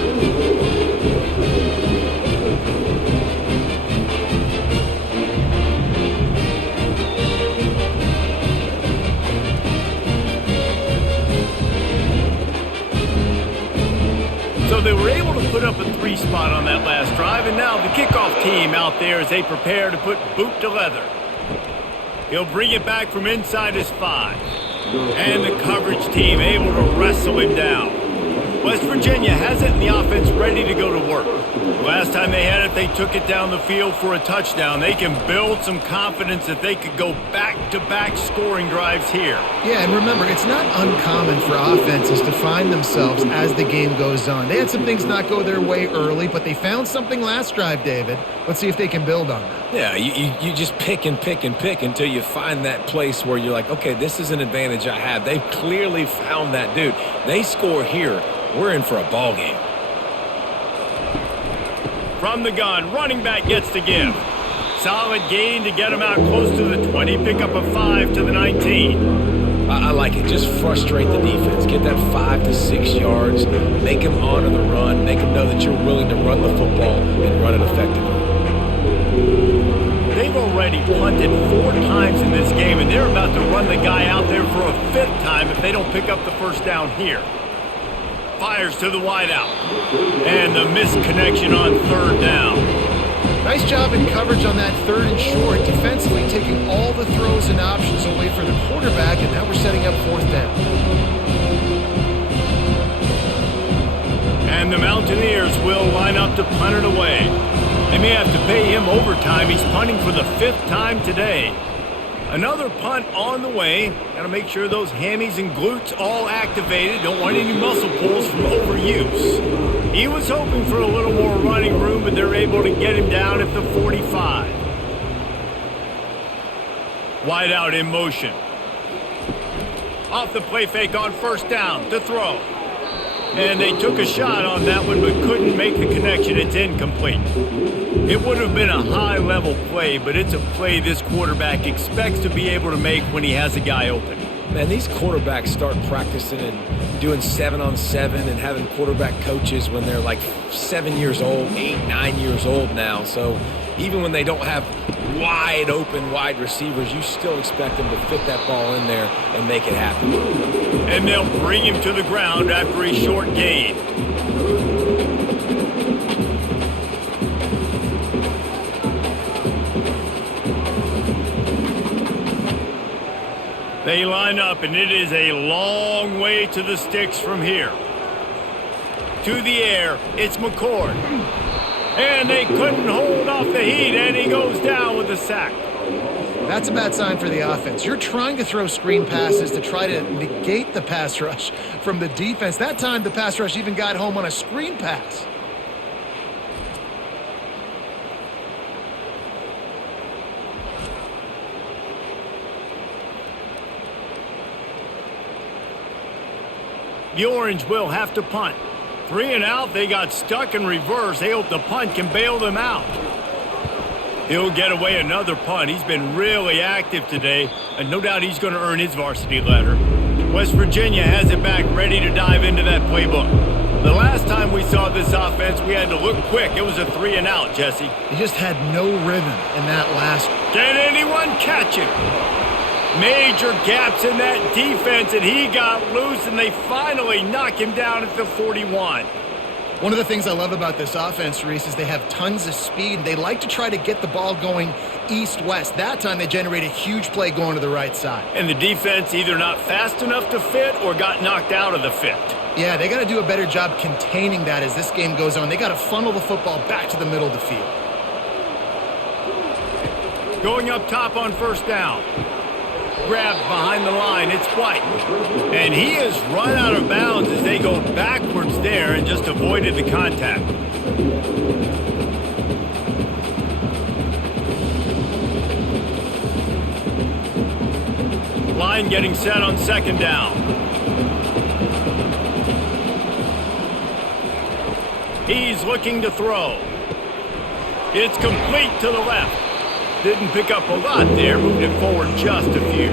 So they were able to put up a 3 spot on that last drive, and now the kickoff team out there as they prepare to put boot to leather. He'll bring it back from inside his 5. And the coverage team able to wrestle him down. West Virginia has it in the offense ready to go to work. Last time they had it, they took it down the field for a touchdown. They can build some confidence that they could go back-to-back scoring drives here. Yeah, and remember, it's not uncommon for offenses to find themselves as the game goes on. They had some things not go their way early, but they found something last drive, David. Let's see if they can build on that. Yeah, you just pick and pick and pick until you find that place where you're like, okay, this is an advantage I have. They've clearly found that dude. They score here. We're in for a ball game. From the gun, running back gets to give. Solid gain to get him out close to the 20. Pick up a 5 to the 19. I like it. Just frustrate the defense. Get that 5 to 6 yards. Make them honor the run. Make them know that you're willing to run the football and run it effectively. They've already punted 4 times in this game, and they're about to run the guy out there for a 5th time if they don't pick up the first down here. Fires to the wideout. And the misconnection on 3rd down. Nice job in coverage on that 3rd and short, defensively taking all the throws and options away for the quarterback, and now we're setting up 4th down. And And the Mountaineers will line up to punt it away. They may have to pay him overtime. He's punting for the 5th time today. Another punt on the way. Got to make sure those hammies and glutes all activated. Don't want any muscle pulls from overuse. He was hoping for a little more running room, but they're able to get him down at the 45. Wide out in motion. Off the play fake on first down to throw. And they took a shot on that one, but couldn't make the connection. It's incomplete. It would have been a high-level play, but it's a play this quarterback expects to be able to make when he has a guy open. Man, these quarterbacks start practicing and doing 7-on-7 and having quarterback coaches when they're like 7 years old, 8, 9 years old now. So even when they don't have wide receivers, you still expect them to fit that ball in there and make it happen. And they'll bring him to the ground after a short gain. They line up, and it is a long way to the sticks from here. To the air, it's McCord. And they couldn't hold off the heat, and he goes down with a sack. That's a bad sign for the offense. You're trying to throw screen passes to try to negate the pass rush from the defense. That time, the pass rush even got home on a screen pass. The Orange will have to punt. 3 and out, they got stuck in reverse. They hope the punt can bail them out. He'll get away another punt. He's been really active today, and no doubt he's going to earn his varsity letter. West Virginia has it back, ready to dive into that playbook. The last time we saw this offense, we had to look quick. It was a 3 and out, Jesse. He just had no rhythm in that last. Can anyone catch him? Major gaps in that defense, and he got loose, and they finally knock him down at the 41. One of the things I love about this offense, Reese, is they have tons of speed. They like to try to get the ball going east-west. That time they generated a huge play going to the right side. And the defense either not fast enough to fit or got knocked out of the fit. Yeah, they got to do a better job containing that as this game goes on. They got to funnel the football back to the middle of the field. Going up top on first down. Grabbed behind the line, it's White. And he has run out of bounds as they go backwards there and just avoided the contact. Line getting set on second down. He's looking to throw. It's complete to the left. Didn't pick up a lot there, moved it forward just a few.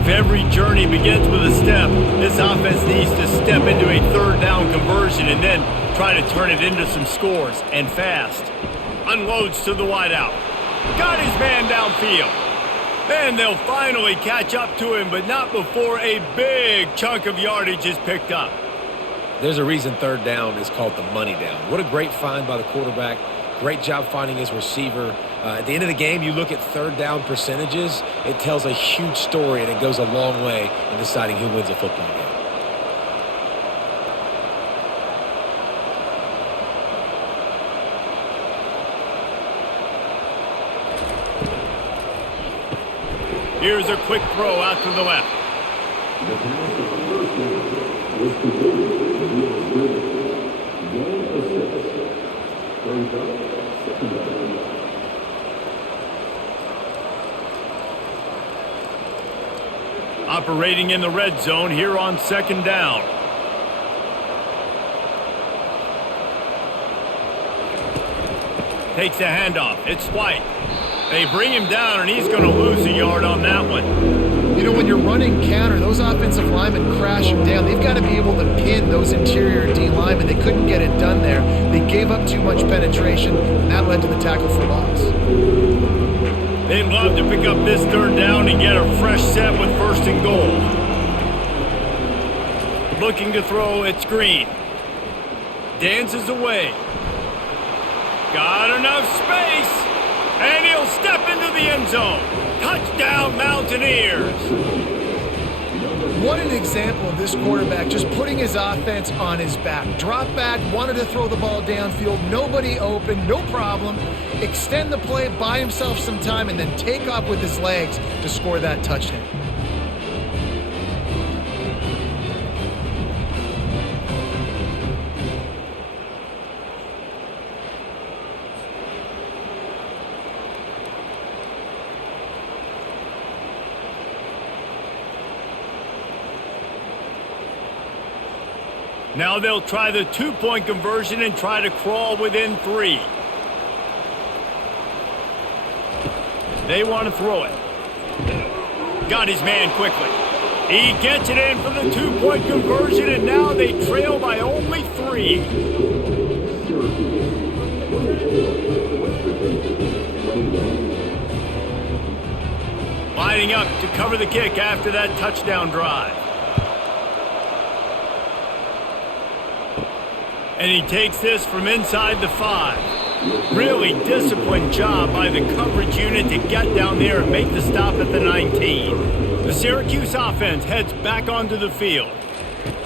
If every journey begins with a step, this offense needs to step into a third down conversion and then try to turn it into some scores, and fast. Unloads to the wideout. Got his man downfield. And they'll finally catch up to him, but not before a big chunk of yardage is picked up. There's a reason third down is called the money down. What a great find by the quarterback. Great job finding his receiver. At the end of the game, you look at third down percentages. It tells a huge story, and it goes a long way in deciding who wins a football game. Here's a quick throw out to the left. Operating in the red zone here on second down. Takes the handoff. It's White. They bring him down, and he's going to lose a yard on that one. You know, when you're running counter, those offensive linemen crash him down. They've got to be able to pin those interior D linemen. They couldn't get it done there. They gave up too much penetration, and that led to the tackle for loss. They'd love to pick up this third down and get a fresh set with first and goal. Looking to throw, it's Green. Dances away. Got enough space. And he'll step into the end zone. Touchdown, Mountaineers. What an example of this quarterback just putting his offense on his back. Drop back, wanted to throw the ball downfield, nobody open, no problem. Extend the play, buy himself some time, and then take off with his legs to score that touchdown. Now they'll try the two-point conversion and try to crawl within 3. They want to throw it. Got his man quickly. He gets it in for the two-point conversion, and now they trail by only 3. Lining up to cover the kick after that touchdown drive. And he takes this from inside the 5. Really disciplined job by the coverage unit to get down there and make the stop at the 19. The Syracuse offense heads back onto the field.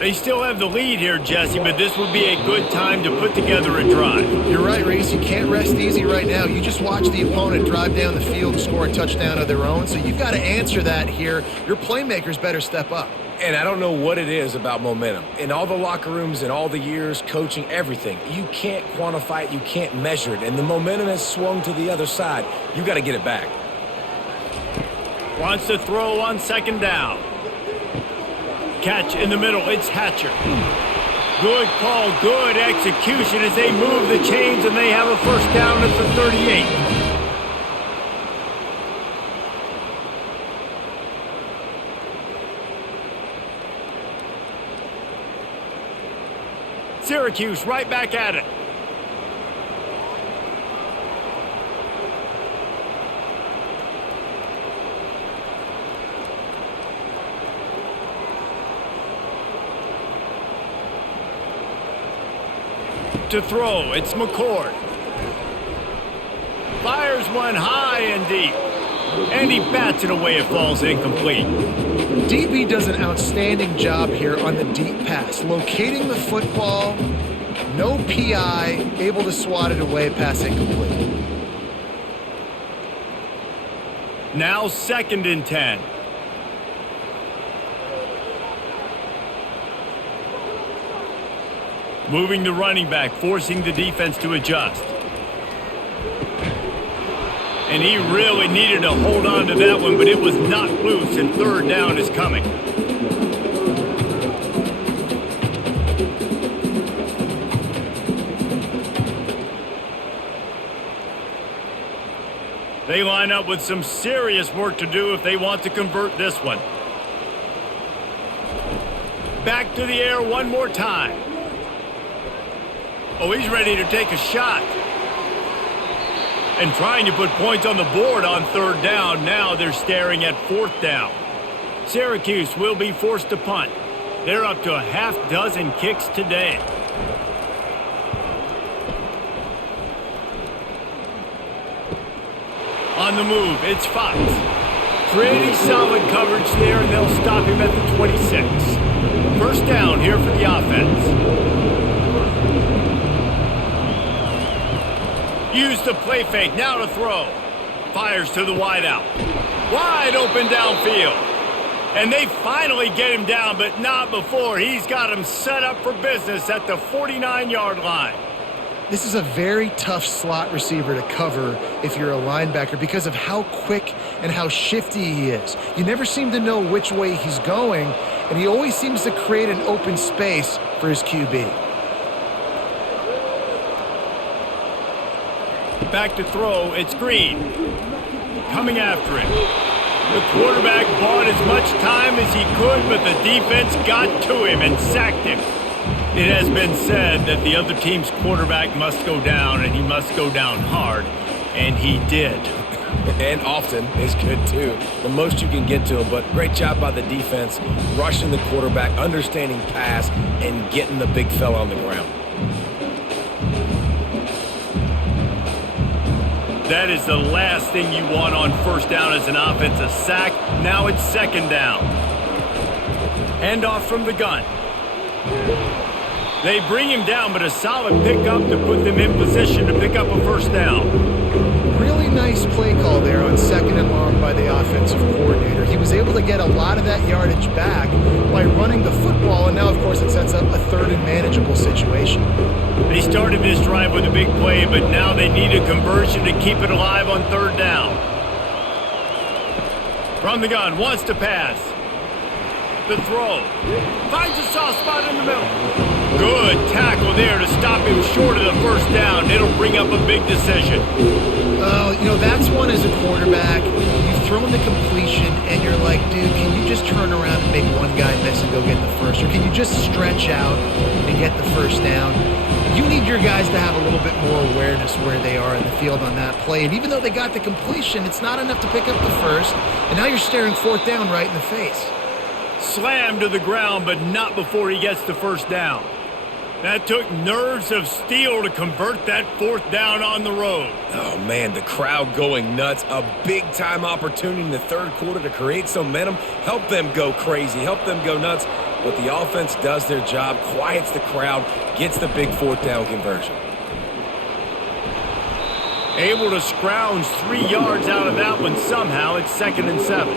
They still have the lead here, Jesse, but this would be a good time to put together a drive. You're right, Reese. You can't rest easy right now. You just watch the opponent drive down the field and score a touchdown of their own, so you've got to answer that here. Your playmakers better step up. And I don't know what it is about momentum. In all the locker rooms and all the years, coaching, everything, you can't quantify it, you can't measure it. And the momentum has swung to the other side. You got to get it back. Wants to throw on second down. Catch in the middle, it's Hatcher. Good call, good execution as they move the chains and they have a first down at the 38. Syracuse right back at it. To throw, it's McCord. Fires one high and deep. And he bats it away, it falls incomplete. DB does an outstanding job here on the deep pass. Locating the football, no PI, able to swat it away, pass incomplete. Now 2nd and 10. Moving the running back, forcing the defense to adjust. And he really needed to hold on to that one, but it was not loose, and 3rd down is coming. They line up with some serious work to do if they want to convert this one. Back to the air one more time. Oh, he's ready to take a shot. And trying to put points on the board on 3rd down. Now they're staring at 4th down. Syracuse will be forced to punt. They're up to a half dozen kicks today. On the move, it's Fox. Pretty solid coverage there, and they'll stop him at the 26. First down here for the offense. Use the play fake, now to throw. Fires to the wideout. Wide open downfield. And they finally get him down, but not before. He's got him set up for business at the 49-yard line. This is a very tough slot receiver to cover if you're a linebacker because of how quick and how shifty he is. You never seem to know which way he's going, and he always seems to create an open space for his QB. Back to throw, it's Green. Coming after him. The quarterback bought as much time as he could, but the defense got to him and sacked him. It has been said that the other team's quarterback must go down, and he must go down hard, and he did. And often is good, too. The most you can get to him, but great job by the defense, rushing the quarterback, understanding pass, and getting the big fella on the ground. That is the last thing you want on first down as an offensive sack. Now it's second down. Handoff from the gun. They bring him down, but a solid pickup to put them in position to pick up a first down. Really nice play call there on second and long by the offensive coordinator. He was able to get a lot of that yardage back by running the football, and now, of course, it sets up a third and manageable situation. They started this drive with a big play, but now they need a conversion to keep it alive on third down. From the gun, wants to pass. The throw. Finds a soft spot in the middle. Good tackle there to stop him short of the first down. It'll bring up a big decision. That's one as a quarterback. You've thrown the completion, and you're like, dude, can you just turn around and make one guy miss and go get the first? Or can you just stretch out and get the first down? You need your guys to have a little bit more awareness where they are in the field on that play. And even though they got the completion, it's not enough to pick up the first. And now you're staring fourth down right in the face. Slammed to the ground, but not before he gets the first down. That took nerves of steel to convert that fourth down on the road. Oh, man, the crowd going nuts. A big-time opportunity in the third quarter to create some momentum, help them go crazy, help them go nuts. But the offense does their job, quiets the crowd, gets the big fourth down conversion. Able to scrounge 3 yards out of that one somehow. It's 2nd and 7.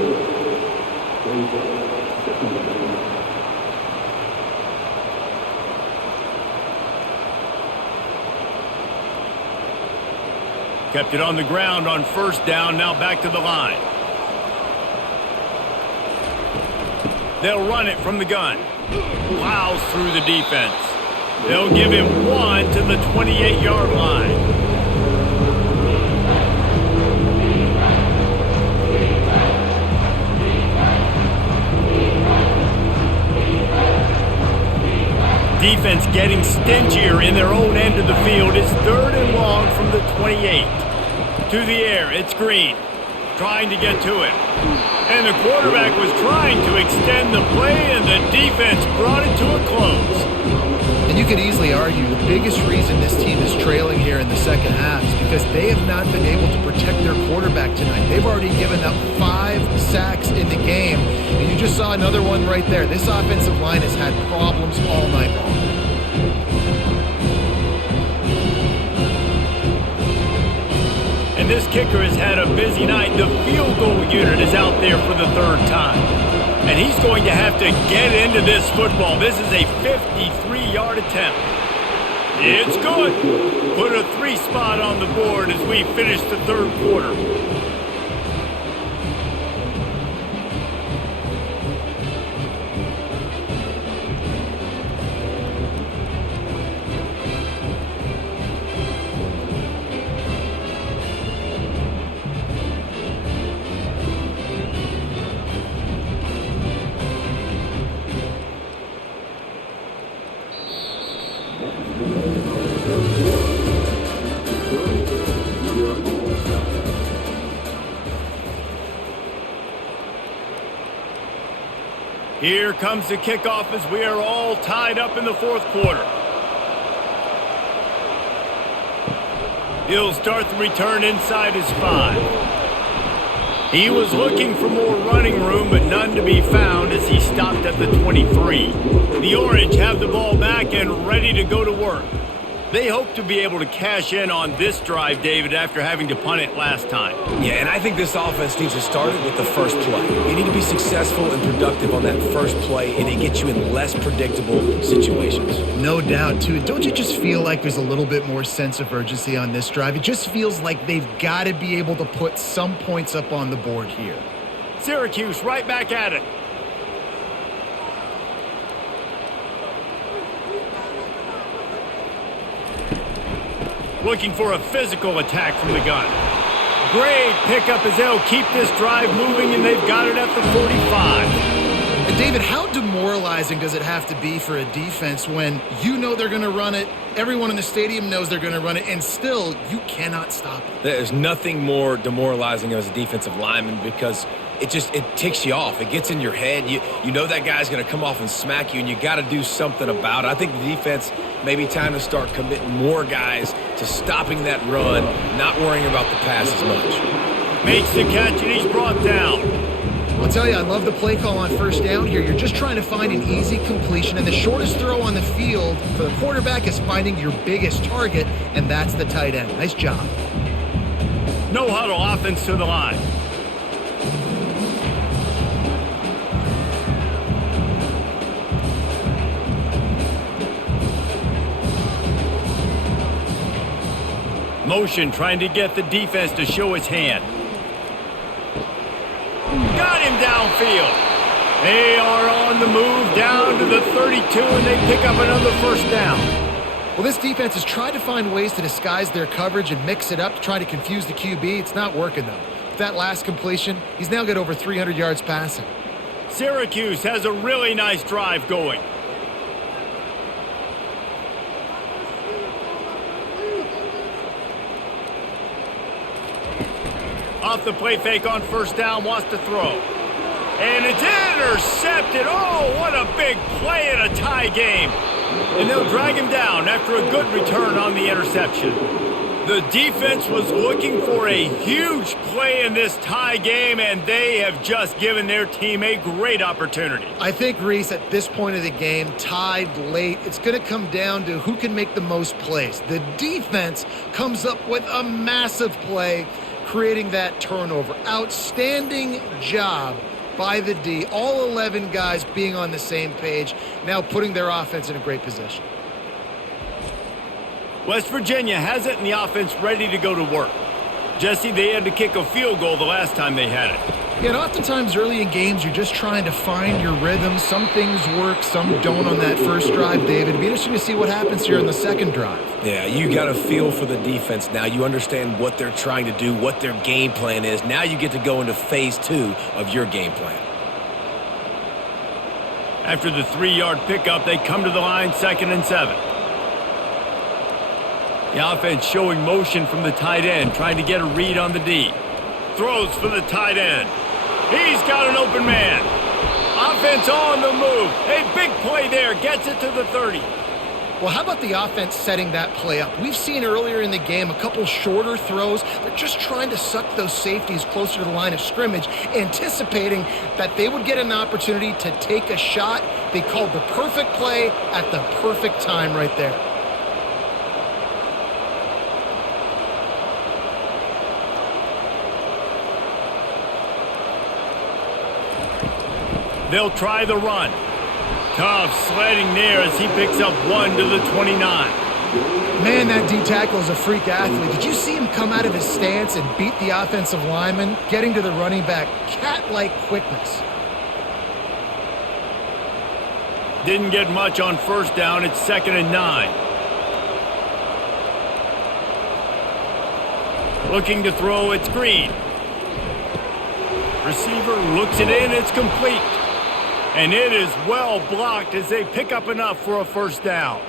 Kept it on the ground on first down, now back to the line. They'll run it from the gun. Plows through the defense. They'll give him 1 to the 28-yard line. Defense getting stingier in their own end of the field. It's 3rd and long from the 28. To the air, it's Green. Trying to get to it. And the quarterback was trying to extend the play, and the defense brought it to a close. And you could easily argue the biggest reason this team is trailing here in the second half is because they have not been able to protect their quarterback tonight. They've already given up 5 sacks in the game, and you just saw another one right there. This offensive line has had problems all night long. And this kicker has had a busy night. The field goal unit is out there for the 3rd time. And he's going to have to get into this football. This is a 53-yard attempt. It's good. Put a 3 spot on the board as we finish the 3rd quarter. Here comes the kickoff as we are all tied up in the 4th quarter. He'll start the return inside his 5. He was looking for more running room, but none to be found as he stopped at the 23. The Orange have the ball back and ready to go to work. They hope to be able to cash in on this drive, David, after having to punt it last time. Yeah, and I think this offense needs to start it with the first play. You need to be successful and productive on that first play, and it gets you in less predictable situations. No doubt, too. Don't you just feel like there's a little bit more sense of urgency on this drive? It just feels like they've got to be able to put some points up on the board here. Syracuse right back at it. Looking for a physical attack from the gun. Great pickup as they'll keep this drive moving, and they've got it at the 45. And David, how demoralizing does it have to be for a defense when you know they're going to run it, everyone in the stadium knows they're going to run it, and still you cannot stop it? There's nothing more demoralizing as a defensive lineman because it ticks you off. It gets in your head. You know that guy's going to come off and smack you, and you got to do something about it. I think the defense maybe time to start committing more guys to stopping that run, not worrying about the pass as much. Makes the catch, and he's brought down. I'll tell you, I love the play call on first down here. You're just trying to find an easy completion, and the shortest throw on the field for the quarterback is finding your biggest target, and that's the tight end. Nice job. No huddle offense to the line. Motion trying to get the defense to show its hand. Got him downfield. They are on the move down to the 32, and they pick up another first down. Well, this defense has tried to find ways to disguise their coverage and mix it up to try to confuse the QB. It's not working, though. With that last completion, he's now got over 300 yards passing. Syracuse has a really nice drive going. Off the play fake on first down, wants to throw. And it's intercepted. Oh, what a big play in a tie game. And they'll drag him down after a good return on the interception. The defense was looking for a huge play in this tie game, and they have just given their team a great opportunity. I think, Reese, at this point of the game, tied late, it's going to come down to who can make the most plays. The defense comes up with a massive play, creating that turnover. Outstanding job by the D. All 11 guys being on the same page, now putting their offense in a great position. West Virginia has it, and the offense ready to go to work. Jesse, they had to kick a field goal the last time they had it. Yeah, and oftentimes early in games, you're just trying to find your rhythm. Some things work, some don't on that first drive, David. It'll be interesting to see what happens here in the second drive. Yeah, you got a feel for the defense now. You understand what they're trying to do, what their game plan is. Now you get to go into phase 2 of your game plan. After the 3-yard pickup, they come to the line, 2nd and 7. The offense showing motion from the tight end, trying to get a read on the D. Throws for the tight end. He's got an open man. Offense on the move. A big play there. Gets it to the 30. Well, how about the offense setting that play up? We've seen earlier in the game a couple shorter throws. They're just trying to suck those safeties closer to the line of scrimmage, anticipating that they would get an opportunity to take a shot. They called the perfect play at the perfect time right there. They'll try the run. Tough sledding there as he picks up 1 to the 29. Man, that D-tackle is a freak athlete. Did you see him come out of his stance and beat the offensive lineman, getting to the running back? Cat-like quickness. Didn't get much on first down. It's 2nd and 9. Looking to throw, it's Green. Receiver looks it in, it's complete. And it is well blocked as they pick up enough for a first down.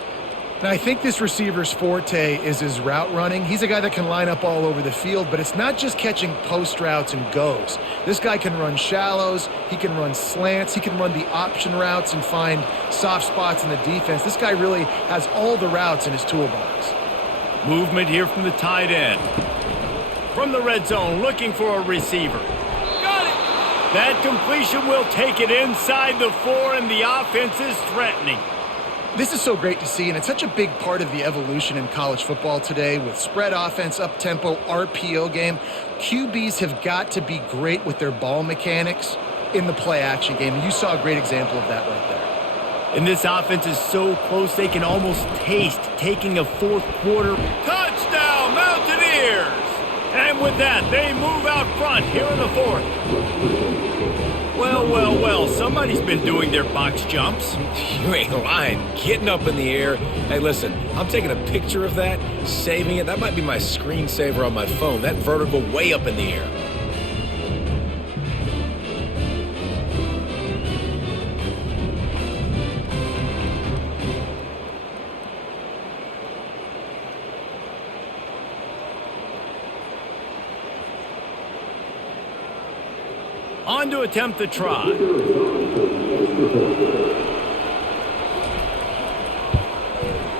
Now, I think this receiver's forte is his route running. He's a guy that can line up all over the field, but it's not just catching post routes and goes. This guy can run shallows, he can run slants, he can run the option routes and find soft spots in the defense. This guy really has all the routes in his toolbox. Movement here from the tight end. From the red zone, looking for a receiver. Got it! That completion will take it inside the 4, and the offense is threatening. This is so great to see, and it's such a big part of the evolution in college football today with spread offense, up-tempo, RPO game. QBs have got to be great with their ball mechanics in the play-action game, and you saw a great example of that right there. And this offense is so close they can almost taste taking a fourth quarter. Touchdown, Mountaineers! And with that, they move out front here in the 4th. Well, somebody's been doing their box jumps. You ain't lying. Getting up in the air. Hey, listen, I'm taking a picture of that, saving it. That might be my screensaver on my phone. That vertical way up in the air. On to attempt the try.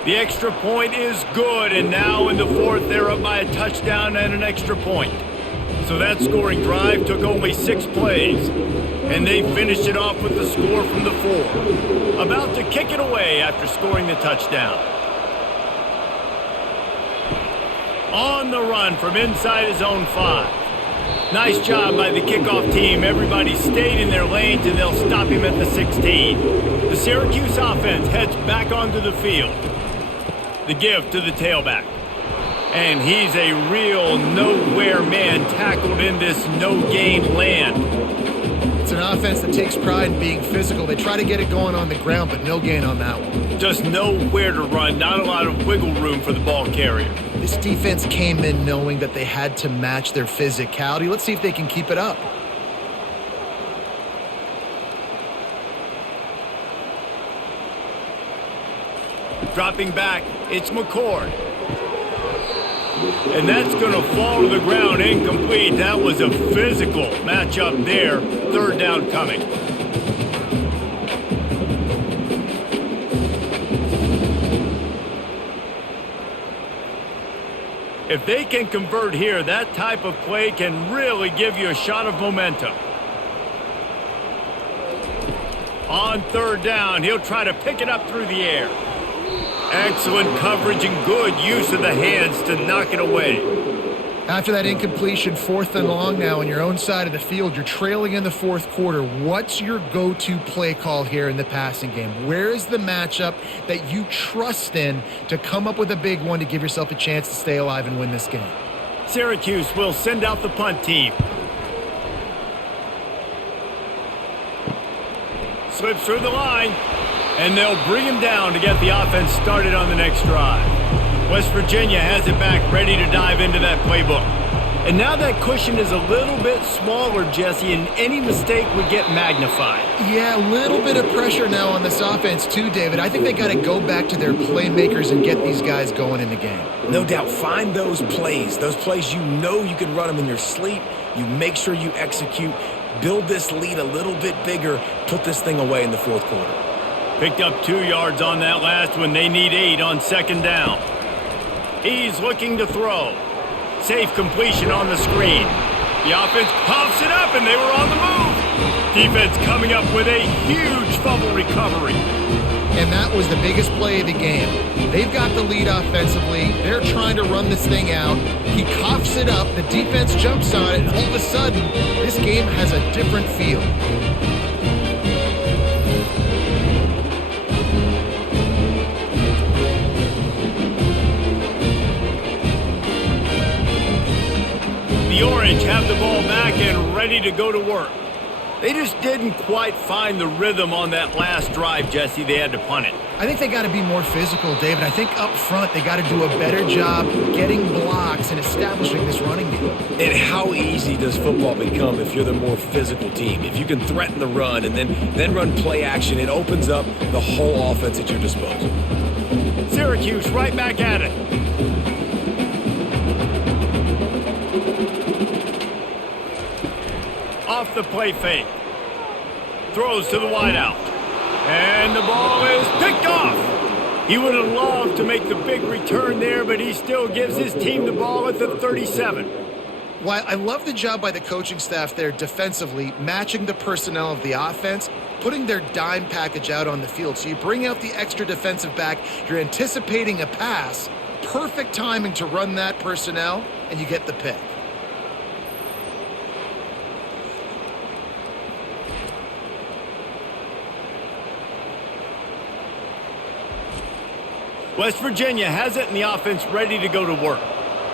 The extra point is good, and now in the fourth, they're up by a touchdown and an extra point. So that scoring drive took only 6 plays, and they finished it off with the score from the 4. About to kick it away after scoring the touchdown. On the run from inside his own 5. Nice job by the kickoff team. Everybody stayed in their lanes, and they'll stop him at the 16. The Syracuse offense heads back onto the field. The give to the tailback. And he's a real nowhere man tackled in this no-gain land. It's an offense that takes pride in being physical. They try to get it going on the ground, but no gain on that one. Just nowhere to run. Not a lot of wiggle room for the ball carrier. This defense came in knowing that they had to match their physicality. Let's see if they can keep it up. Dropping back, it's McCord. And that's going to fall to the ground incomplete. That was a physical matchup there. Third down coming. If they can convert here, that type of play can really give you a shot of momentum. On third down, he'll try to pick it up through the air. Excellent coverage and good use of the hands to knock it away. After that incompletion, 4th and long now on your own side of the field, you're trailing in the 4th quarter. What's your go-to play call here in the passing game? Where is the matchup that you trust in to come up with a big one to give yourself a chance to stay alive and win this game? Syracuse will send out the punt team. Slips through the line. And they'll bring him down to get the offense started on the next drive. West Virginia has it back, ready to dive into that playbook. And now that cushion is a little bit smaller, Jesse, and any mistake would get magnified. Yeah, a little bit of pressure now on this offense too, David. I think they got to go back to their playmakers and get these guys going in the game. No doubt. Find those plays you know you can run them in your sleep. You make sure you execute. Build this lead a little bit bigger. Put this thing away in the 4th quarter. Picked up 2 yards on that last one. They need 8 on second down. He's looking to throw. Safe completion on the screen. The offense pops it up, and they were on the move. Defense coming up with a huge fumble recovery. And that was the biggest play of the game. They've got the lead offensively. They're trying to run this thing out. He coughs it up. The defense jumps on it, and all of a sudden, this game has a different feel. The Orange have the ball back and ready to go to work. They just didn't quite find the rhythm on that last drive, Jesse. They had to punt it. I think they got to be more physical, David. I think up front they got to do a better job getting blocks and establishing this running game. And how easy does football become if you're the more physical team? If you can threaten the run and then run play action, it opens up the whole offense at your disposal. Syracuse right back at it. Off the play fake. Throws to the wideout. And the ball is picked off. He would have loved to make the big return there, but he still gives his team the ball at the 37. Well, I love the job by the coaching staff there defensively, matching the personnel of the offense, putting their dime package out on the field. So you bring out the extra defensive back, you're anticipating a pass, perfect timing to run that personnel, and you get the pick. West Virginia has it and the offense ready to go to work.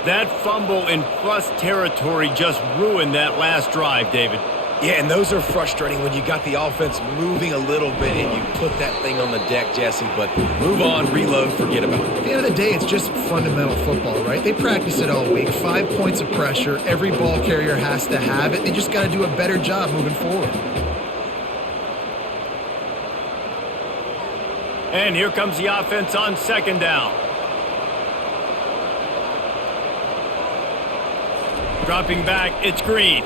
That fumble in plus territory just ruined that last drive, David. Yeah, and those are frustrating when you got the offense moving a little bit and you put that thing on the deck, Jesse, but move on, reload, forget about it. At the end of the day, it's just fundamental football, right? They practice it all week. 5 points of pressure. Every ball carrier has to have it. They just got to do a better job moving forward. And here comes the offense on second down. Dropping back, it's Green.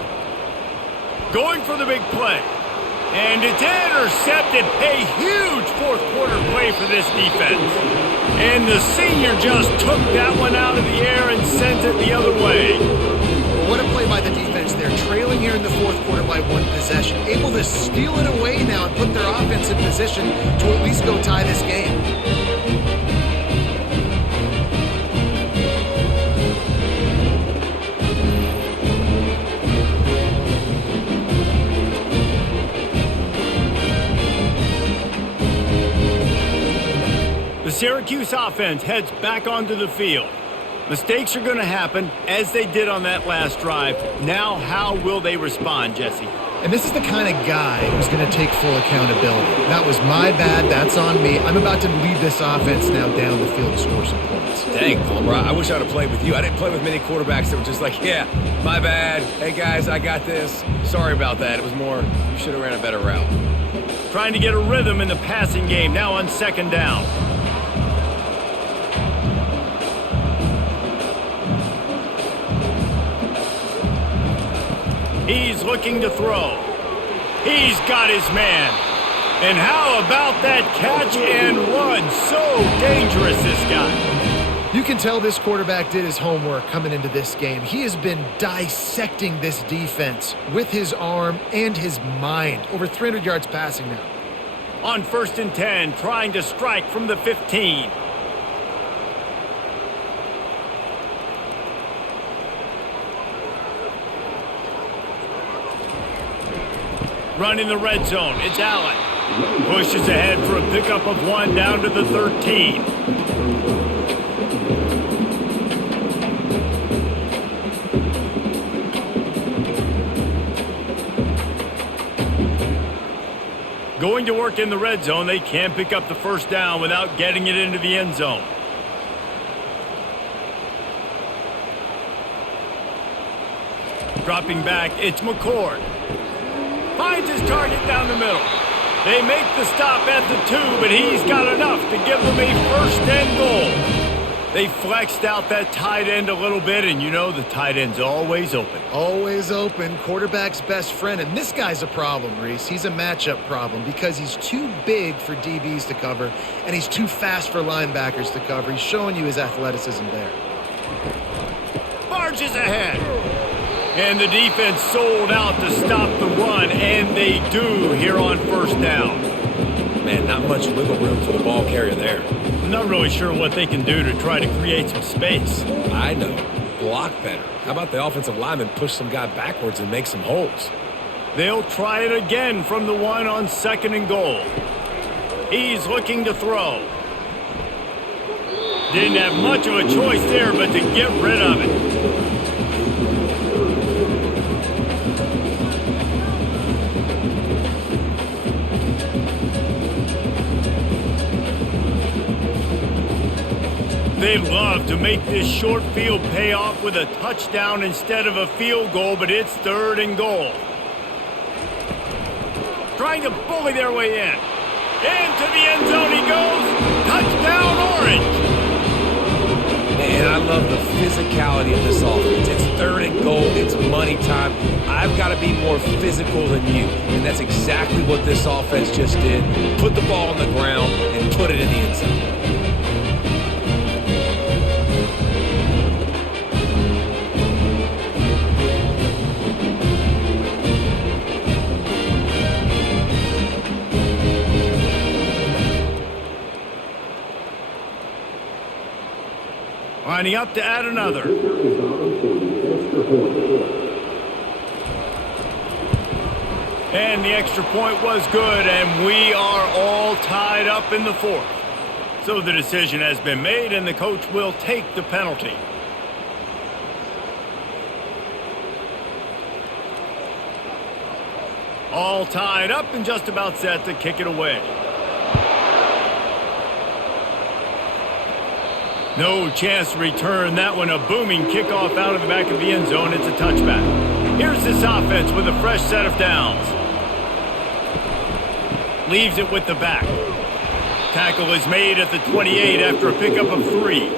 Going for the big play. And it's intercepted. A huge fourth quarter play for this defense. And the senior just took that one out of the air and sent it the other way. Well, what a play by the defense there. Trailing here in the fourth quarter by one possession. Able to steal it away now and put their offense in position to at least go tie this game. The Syracuse offense heads back onto the field. Mistakes are going to happen, as they did on that last drive. Now, how will they respond, Jesse? And this is the kind of guy who's going to take full accountability. That was my bad. That's on me. I'm about to lead this offense now down the field to score some points. Dang, Palmer, I wish I'd have played with you. I didn't play with many quarterbacks that were just like, yeah, my bad. Hey, guys, I got this. Sorry about that. It was more, you should have ran a better route. Trying to get a rhythm in the passing game, now on second down. He's looking to throw. He's got his man. And how about that catch and run? So dangerous, this guy. You can tell this quarterback did his homework coming into this game. He has been dissecting this defense with his arm and his mind. Over 300 yards passing now. On 1st and 10, trying to strike from the 15. Running the red zone, it's Allen. Pushes ahead for a pickup of 1 down to the 13. Going to work in the red zone, they can't pick up the first down without getting it into the end zone. Dropping back, it's McCord. Finds his target down the middle. They make the stop at the 2, but he's got enough to give them a 1st and goal. They flexed out that tight end a little bit, and you know the tight end's always open. Always open, quarterback's best friend. And this guy's a problem, Reese. He's a matchup problem because he's too big for DBs to cover, and he's too fast for linebackers to cover. He's showing you his athleticism there. Barges ahead. And the defense sold out to stop the run, and they do here on 1st down. Man, not much wiggle room for the ball carrier there. I'm not really sure what they can do to try to create some space. I know. Block better. How about the offensive lineman push some guy backwards and make some holes? They'll try it again from the 1 on 2nd and goal. He's looking to throw. Didn't have much of a choice there, but to get rid of it. They'd love to make this short field pay off with a touchdown instead of a field goal, but it's 3rd and goal. Trying to bully their way in. Into the end zone he goes. Touchdown, Orange. Man, I love the physicality of this offense. It's 3rd and goal. It's money time. I've got to be more physical than you. And that's exactly what this offense just did. Put the ball on the ground and put it in the end zone. Lining up to add another. And the extra point was good, and we are all tied up in the 4th. So the decision has been made, and the coach will take the penalty. All tied up and just about set to kick it away. No chance to return that one. A booming kickoff out of the back of the end zone. It's a touchback. Here's this offense with a fresh set of downs. Leaves it with the back. Tackle is made at the 28 after a pickup of 3.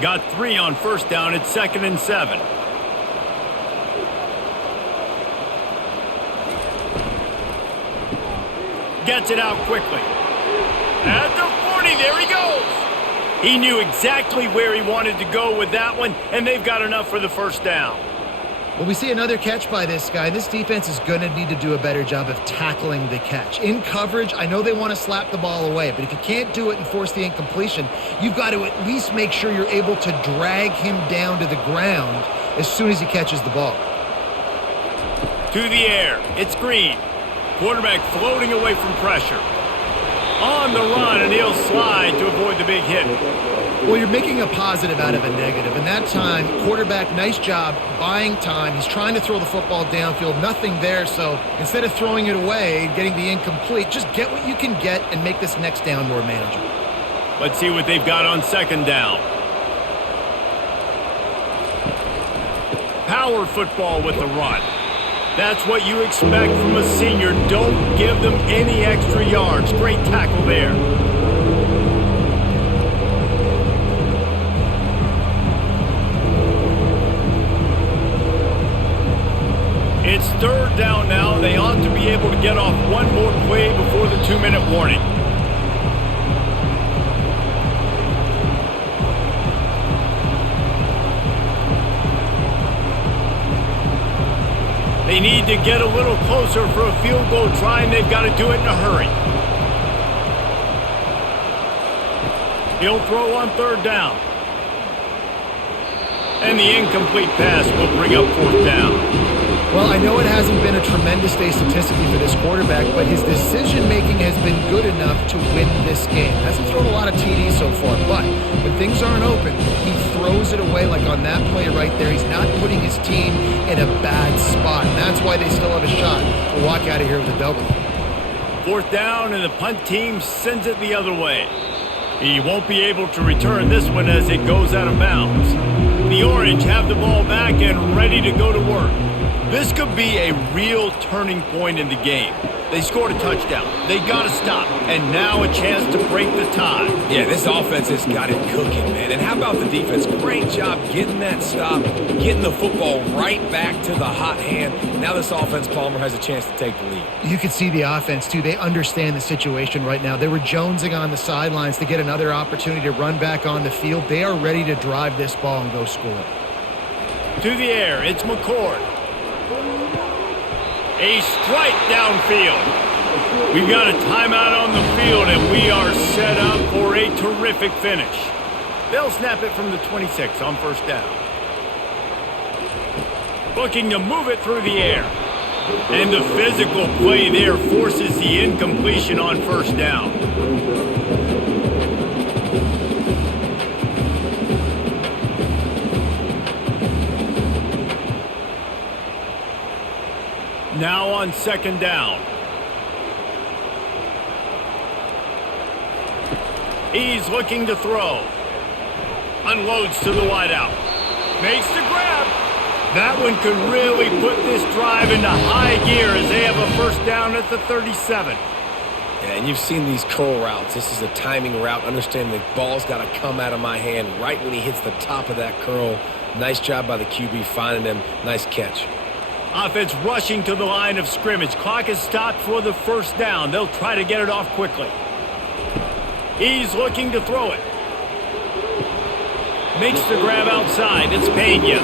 Got 3 on first down. It's 2nd and 7. Gets it out quickly. At the 40, there he goes. He knew exactly where he wanted to go with that one, and they've got enough for the first down. Well, we see another catch by this guy. This defense is going to need to do a better job of tackling the catch. In coverage, I know they want to slap the ball away, but if you can't do it and force the incompletion, you've got to at least make sure you're able to drag him down to the ground as soon as he catches the ball. To the air. It's Green. Quarterback floating away from pressure. On the run, and he'll slide to avoid the big hit. Well, you're making a positive out of a negative. And that time, quarterback, nice job, buying time. He's trying to throw the football downfield. Nothing there, so instead of throwing it away, getting the incomplete, just get what you can get and make this next down more manageable. Let's see what they've got on 2nd down. Power football with the run. That's what you expect from a senior. Don't give them any extra yards. Great tackle there. It's 3rd down now. They ought to be able to get off one more play before the 2-minute warning. They need to get a little closer for a field goal try, and they've got to do it in a hurry. He'll throw on 3rd down. And the incomplete pass will bring up 4th down. Well, I know it hasn't been a tremendous day statistically for this quarterback, but his decision-making has been good enough to win this game. Hasn't thrown a lot of TDs so far, but when things aren't open, he throws it away like on that play right there. He's not putting his team in a bad spot, and that's why they still have a shot to walk out of here with a double. 4th down, and the punt team sends it the other way. He won't be able to return this one as it goes out of bounds. The Orange have the ball back and ready to go to work. This could be a real turning point in the game. They scored a touchdown. They got to stop. And now a chance to break the tie. Yeah, this offense has got it cooking, man. And how about the defense? Great job getting that stop, getting the football right back to the hot hand. Now this offense, Palmer, has a chance to take the lead. You can see the offense, too. They understand the situation right now. They were jonesing on the sidelines to get another opportunity to run back on the field. They are ready to drive this ball and go score. To the air, it's McCord. A strike downfield. We've got a timeout on the field, and we are set up for a terrific finish. They'll snap it from the 26 on 1st down. Looking to move it through the air. And the physical play there forces the incompletion on 1st down. Now on 2nd down. He's looking to throw. Unloads to the wideout. Makes the grab. That one could really put this drive into high gear as they have a 1st down at the 37. Yeah, and you've seen these curl routes. This is a timing route. Understand the ball's got to come out of my hand right when he hits the top of that curl. Nice job by the QB finding him. Nice catch. Offense rushing to the line of scrimmage. Clock is stopped for the 1st down. They'll try to get it off quickly. He's looking to throw it. Makes the grab outside. It's Pena.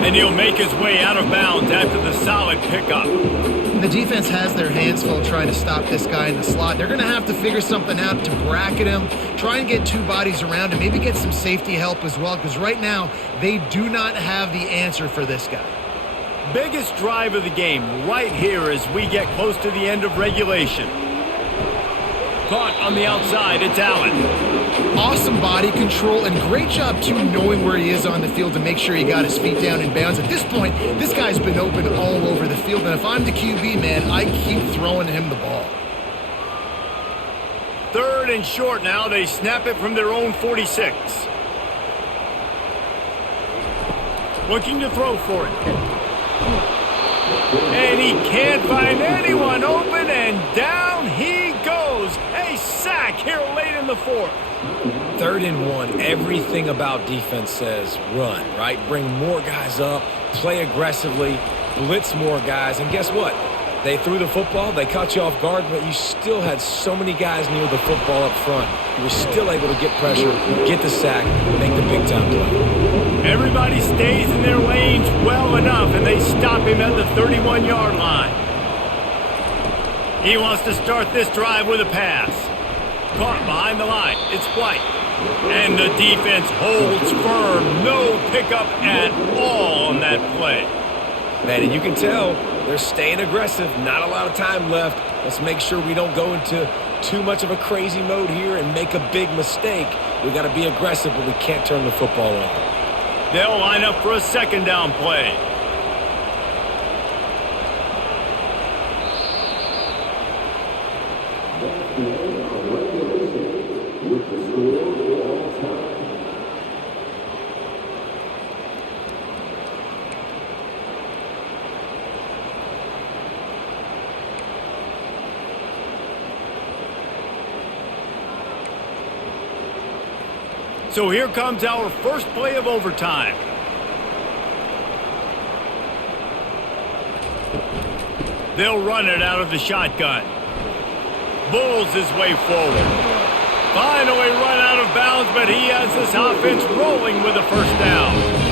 And he'll make his way out of bounds after the solid pickup. The defense has their hands full trying to stop this guy in the slot. They're going to have to figure something out to bracket him, try and get 2 bodies around him, maybe get some safety help as well, because right now they do not have the answer for this guy. Biggest drive of the game right here as we get close to the end of regulation. Caught on the outside, it's Allen. Awesome body control and great job, too, knowing where he is on the field to make sure he got his feet down in bounds. At this point, this guy's been open all over the field, and if I'm the QB, man, I keep throwing him the ball. 3rd and short now. They snap it from their own 46. Looking to throw for it. And he can't find anyone open, and down he goes. A sack here late in the fourth. 3rd and 1, everything about defense says run, right? Bring more guys up, play aggressively, blitz more guys, and guess what? They threw the football, they caught you off guard, but you still had so many guys near the football up front. You were still able to get pressure, get the sack, make the big-time play. Everybody stays in their lanes well enough, and they stop him at the 31-yard line. He wants to start this drive with a pass. Caught behind the line. It's White. And the defense holds firm. No pickup at all on that play. Man, and you can tell they're staying aggressive. Not a lot of time left. Let's make sure we don't go into too much of a crazy mode here and make a big mistake. We got to be aggressive, but we can't turn the football over. They'll line up for a 2nd down play. So here comes our first play of overtime. They'll run it out of the shotgun. Bulls his way forward. Finally run out of bounds, but he has this offense rolling with a 1st down.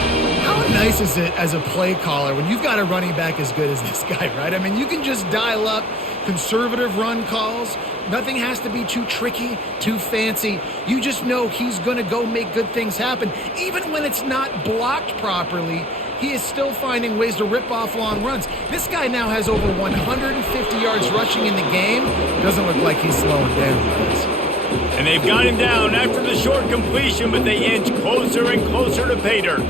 How nice is it as a play caller when you've got a running back as good as this guy, right? I mean, you can just dial up conservative run calls. Nothing has to be too tricky, too fancy. You just know he's going to go make good things happen. Even when it's not blocked properly, he is still finding ways to rip off long runs. This guy now has over 150 yards rushing in the game. Doesn't look like he's slowing down, guys. And they've got him down after the short completion, but they inch closer and closer to pay dirt.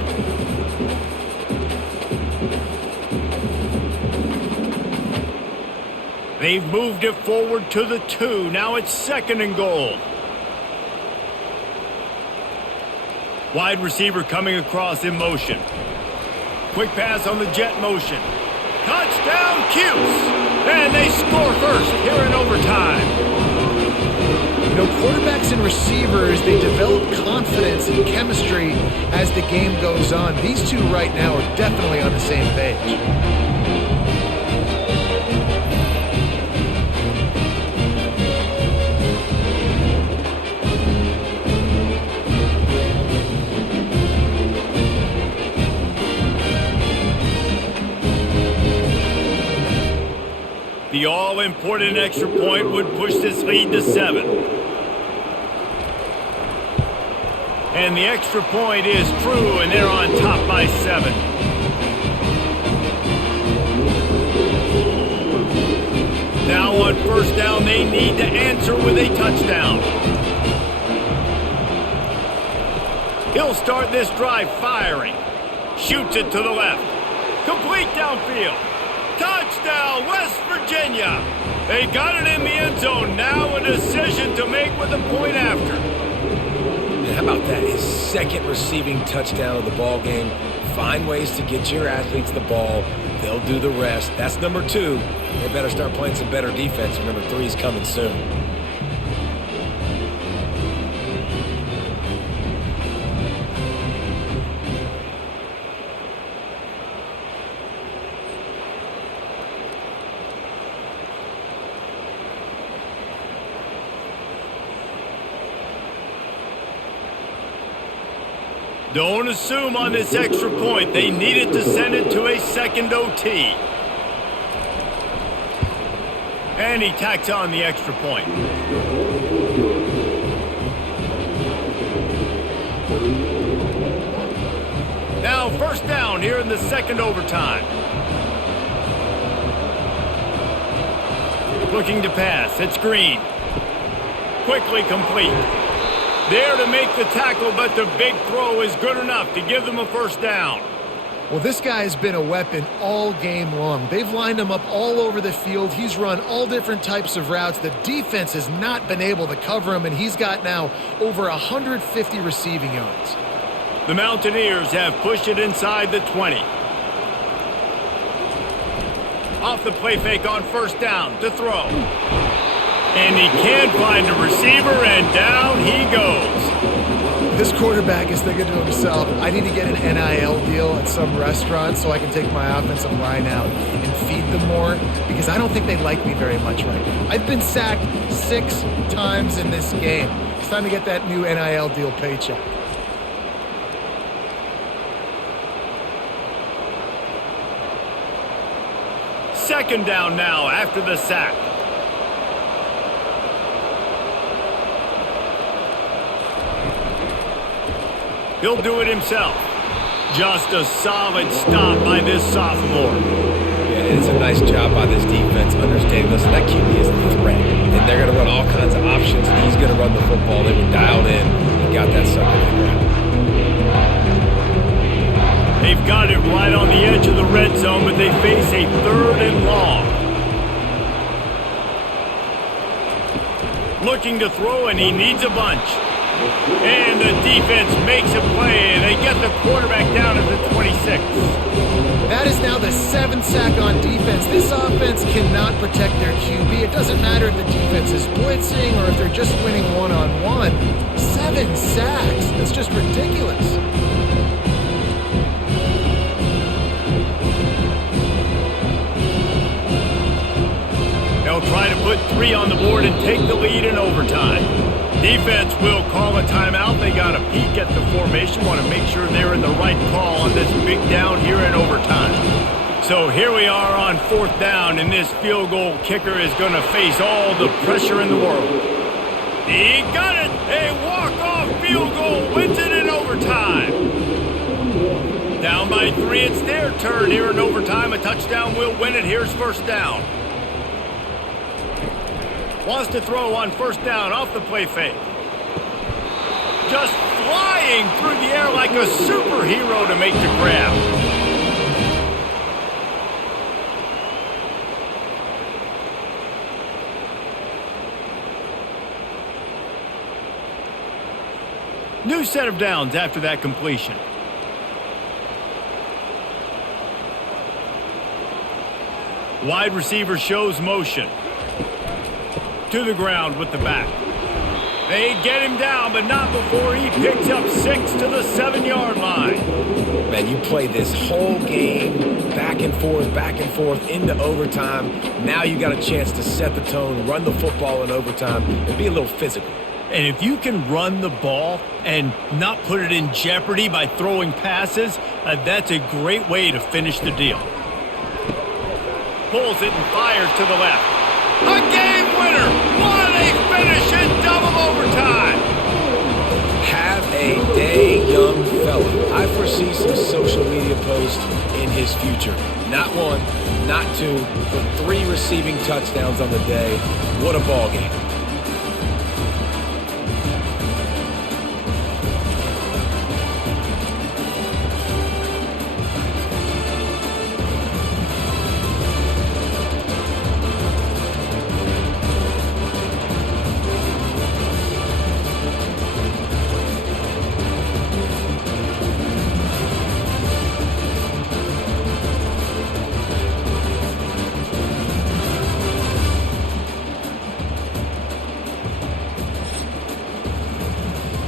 They've moved it forward to the 2. Now it's 2nd and goal. Wide receiver coming across in motion. Quick pass on the jet motion. Touchdown, Cuse! And they score first here in overtime. You know, quarterbacks and receivers, they develop confidence and chemistry as the game goes on. These two right now are definitely on the same page. The all-important extra point would push this lead to 7. And the extra point is true, and they're on top by 7. Now on 1st down, they need to answer with a touchdown. He'll start this drive firing. Shoots it to the left. Complete downfield. Touchdown, West Virginia. They got it in the end zone. Now a decision to make with a point after. And how about that? His 2nd receiving touchdown of the ball game. Find ways to get your athletes the ball. They'll do the rest. That's number 2. They better start playing some better defense. Number 3 is coming soon. Don't assume on this extra point. They needed to send it to a 2nd OT. And he tacks on the extra point. Now 1st down here in the 2nd overtime. Looking to pass. It's Green. Quickly complete. There to make the tackle, but the big throw is good enough to give them a 1st down. Well, this guy has been a weapon all game long. They've lined him up all over the field. He's run all different types of routes. The defense has not been able to cover him, and he's got now over 150 receiving yards. The Mountaineers have pushed it inside the 20. Off the play fake on 1st down to throw. And he can't find a receiver, and down he goes. This quarterback is thinking to himself, I need to get an NIL deal at some restaurant so I can take my offensive line out and feed them more, because I don't think they like me very much right now. I've been sacked 6 times in this game. It's time to get that new NIL deal paycheck. Second down now after the sack. He'll do it himself. Just a solid stop by this sophomore. Yeah, it's a nice job by this defense understanding, listen, that QB is a threat. And they're going to run all kinds of options, and he's going to run the football. They were dialed in and got that sucker figured out. They've got it right on the edge of the red zone, but they face a 3rd and long. Looking to throw, and he needs a bunch. And the defense makes a play, and they get the quarterback down at the 26. That is now the 7th sack on defense. This offense cannot protect their QB. It doesn't matter if the defense is blitzing or if they're just winning one-on-one. 7 sacks. That's just ridiculous. They'll try to put 3 on the board and take the lead in overtime. Defense will call a timeout. They got a peek at the formation, want to make sure they're in the right call on this big down here in overtime. So here we are on 4th down, and this field goal kicker is going to face all the pressure in the world. He got it! A walk-off field goal wins it in overtime. Down by 3, it's their turn here in overtime. A touchdown will win it. Here's 1st down. Wants to throw on 1st down off the play fake. Just flying through the air like a superhero to make the grab. New set of downs after that completion. Wide receiver shows motion. To the ground with the back. They get him down, but not before he picks up 6 to the 7-yard line. Man, you play this whole game back and forth into overtime. Now you got a chance to set the tone, run the football in overtime, and be a little physical. And if you can run the ball and not put it in jeopardy by throwing passes, that's a great way to finish the deal. Pulls it and fires to the left. A game winner! What a finish in double overtime! Have a day, young fella. I foresee some social media posts in his future. Not 1, not 2, but 3 receiving touchdowns on the day. What a ball game.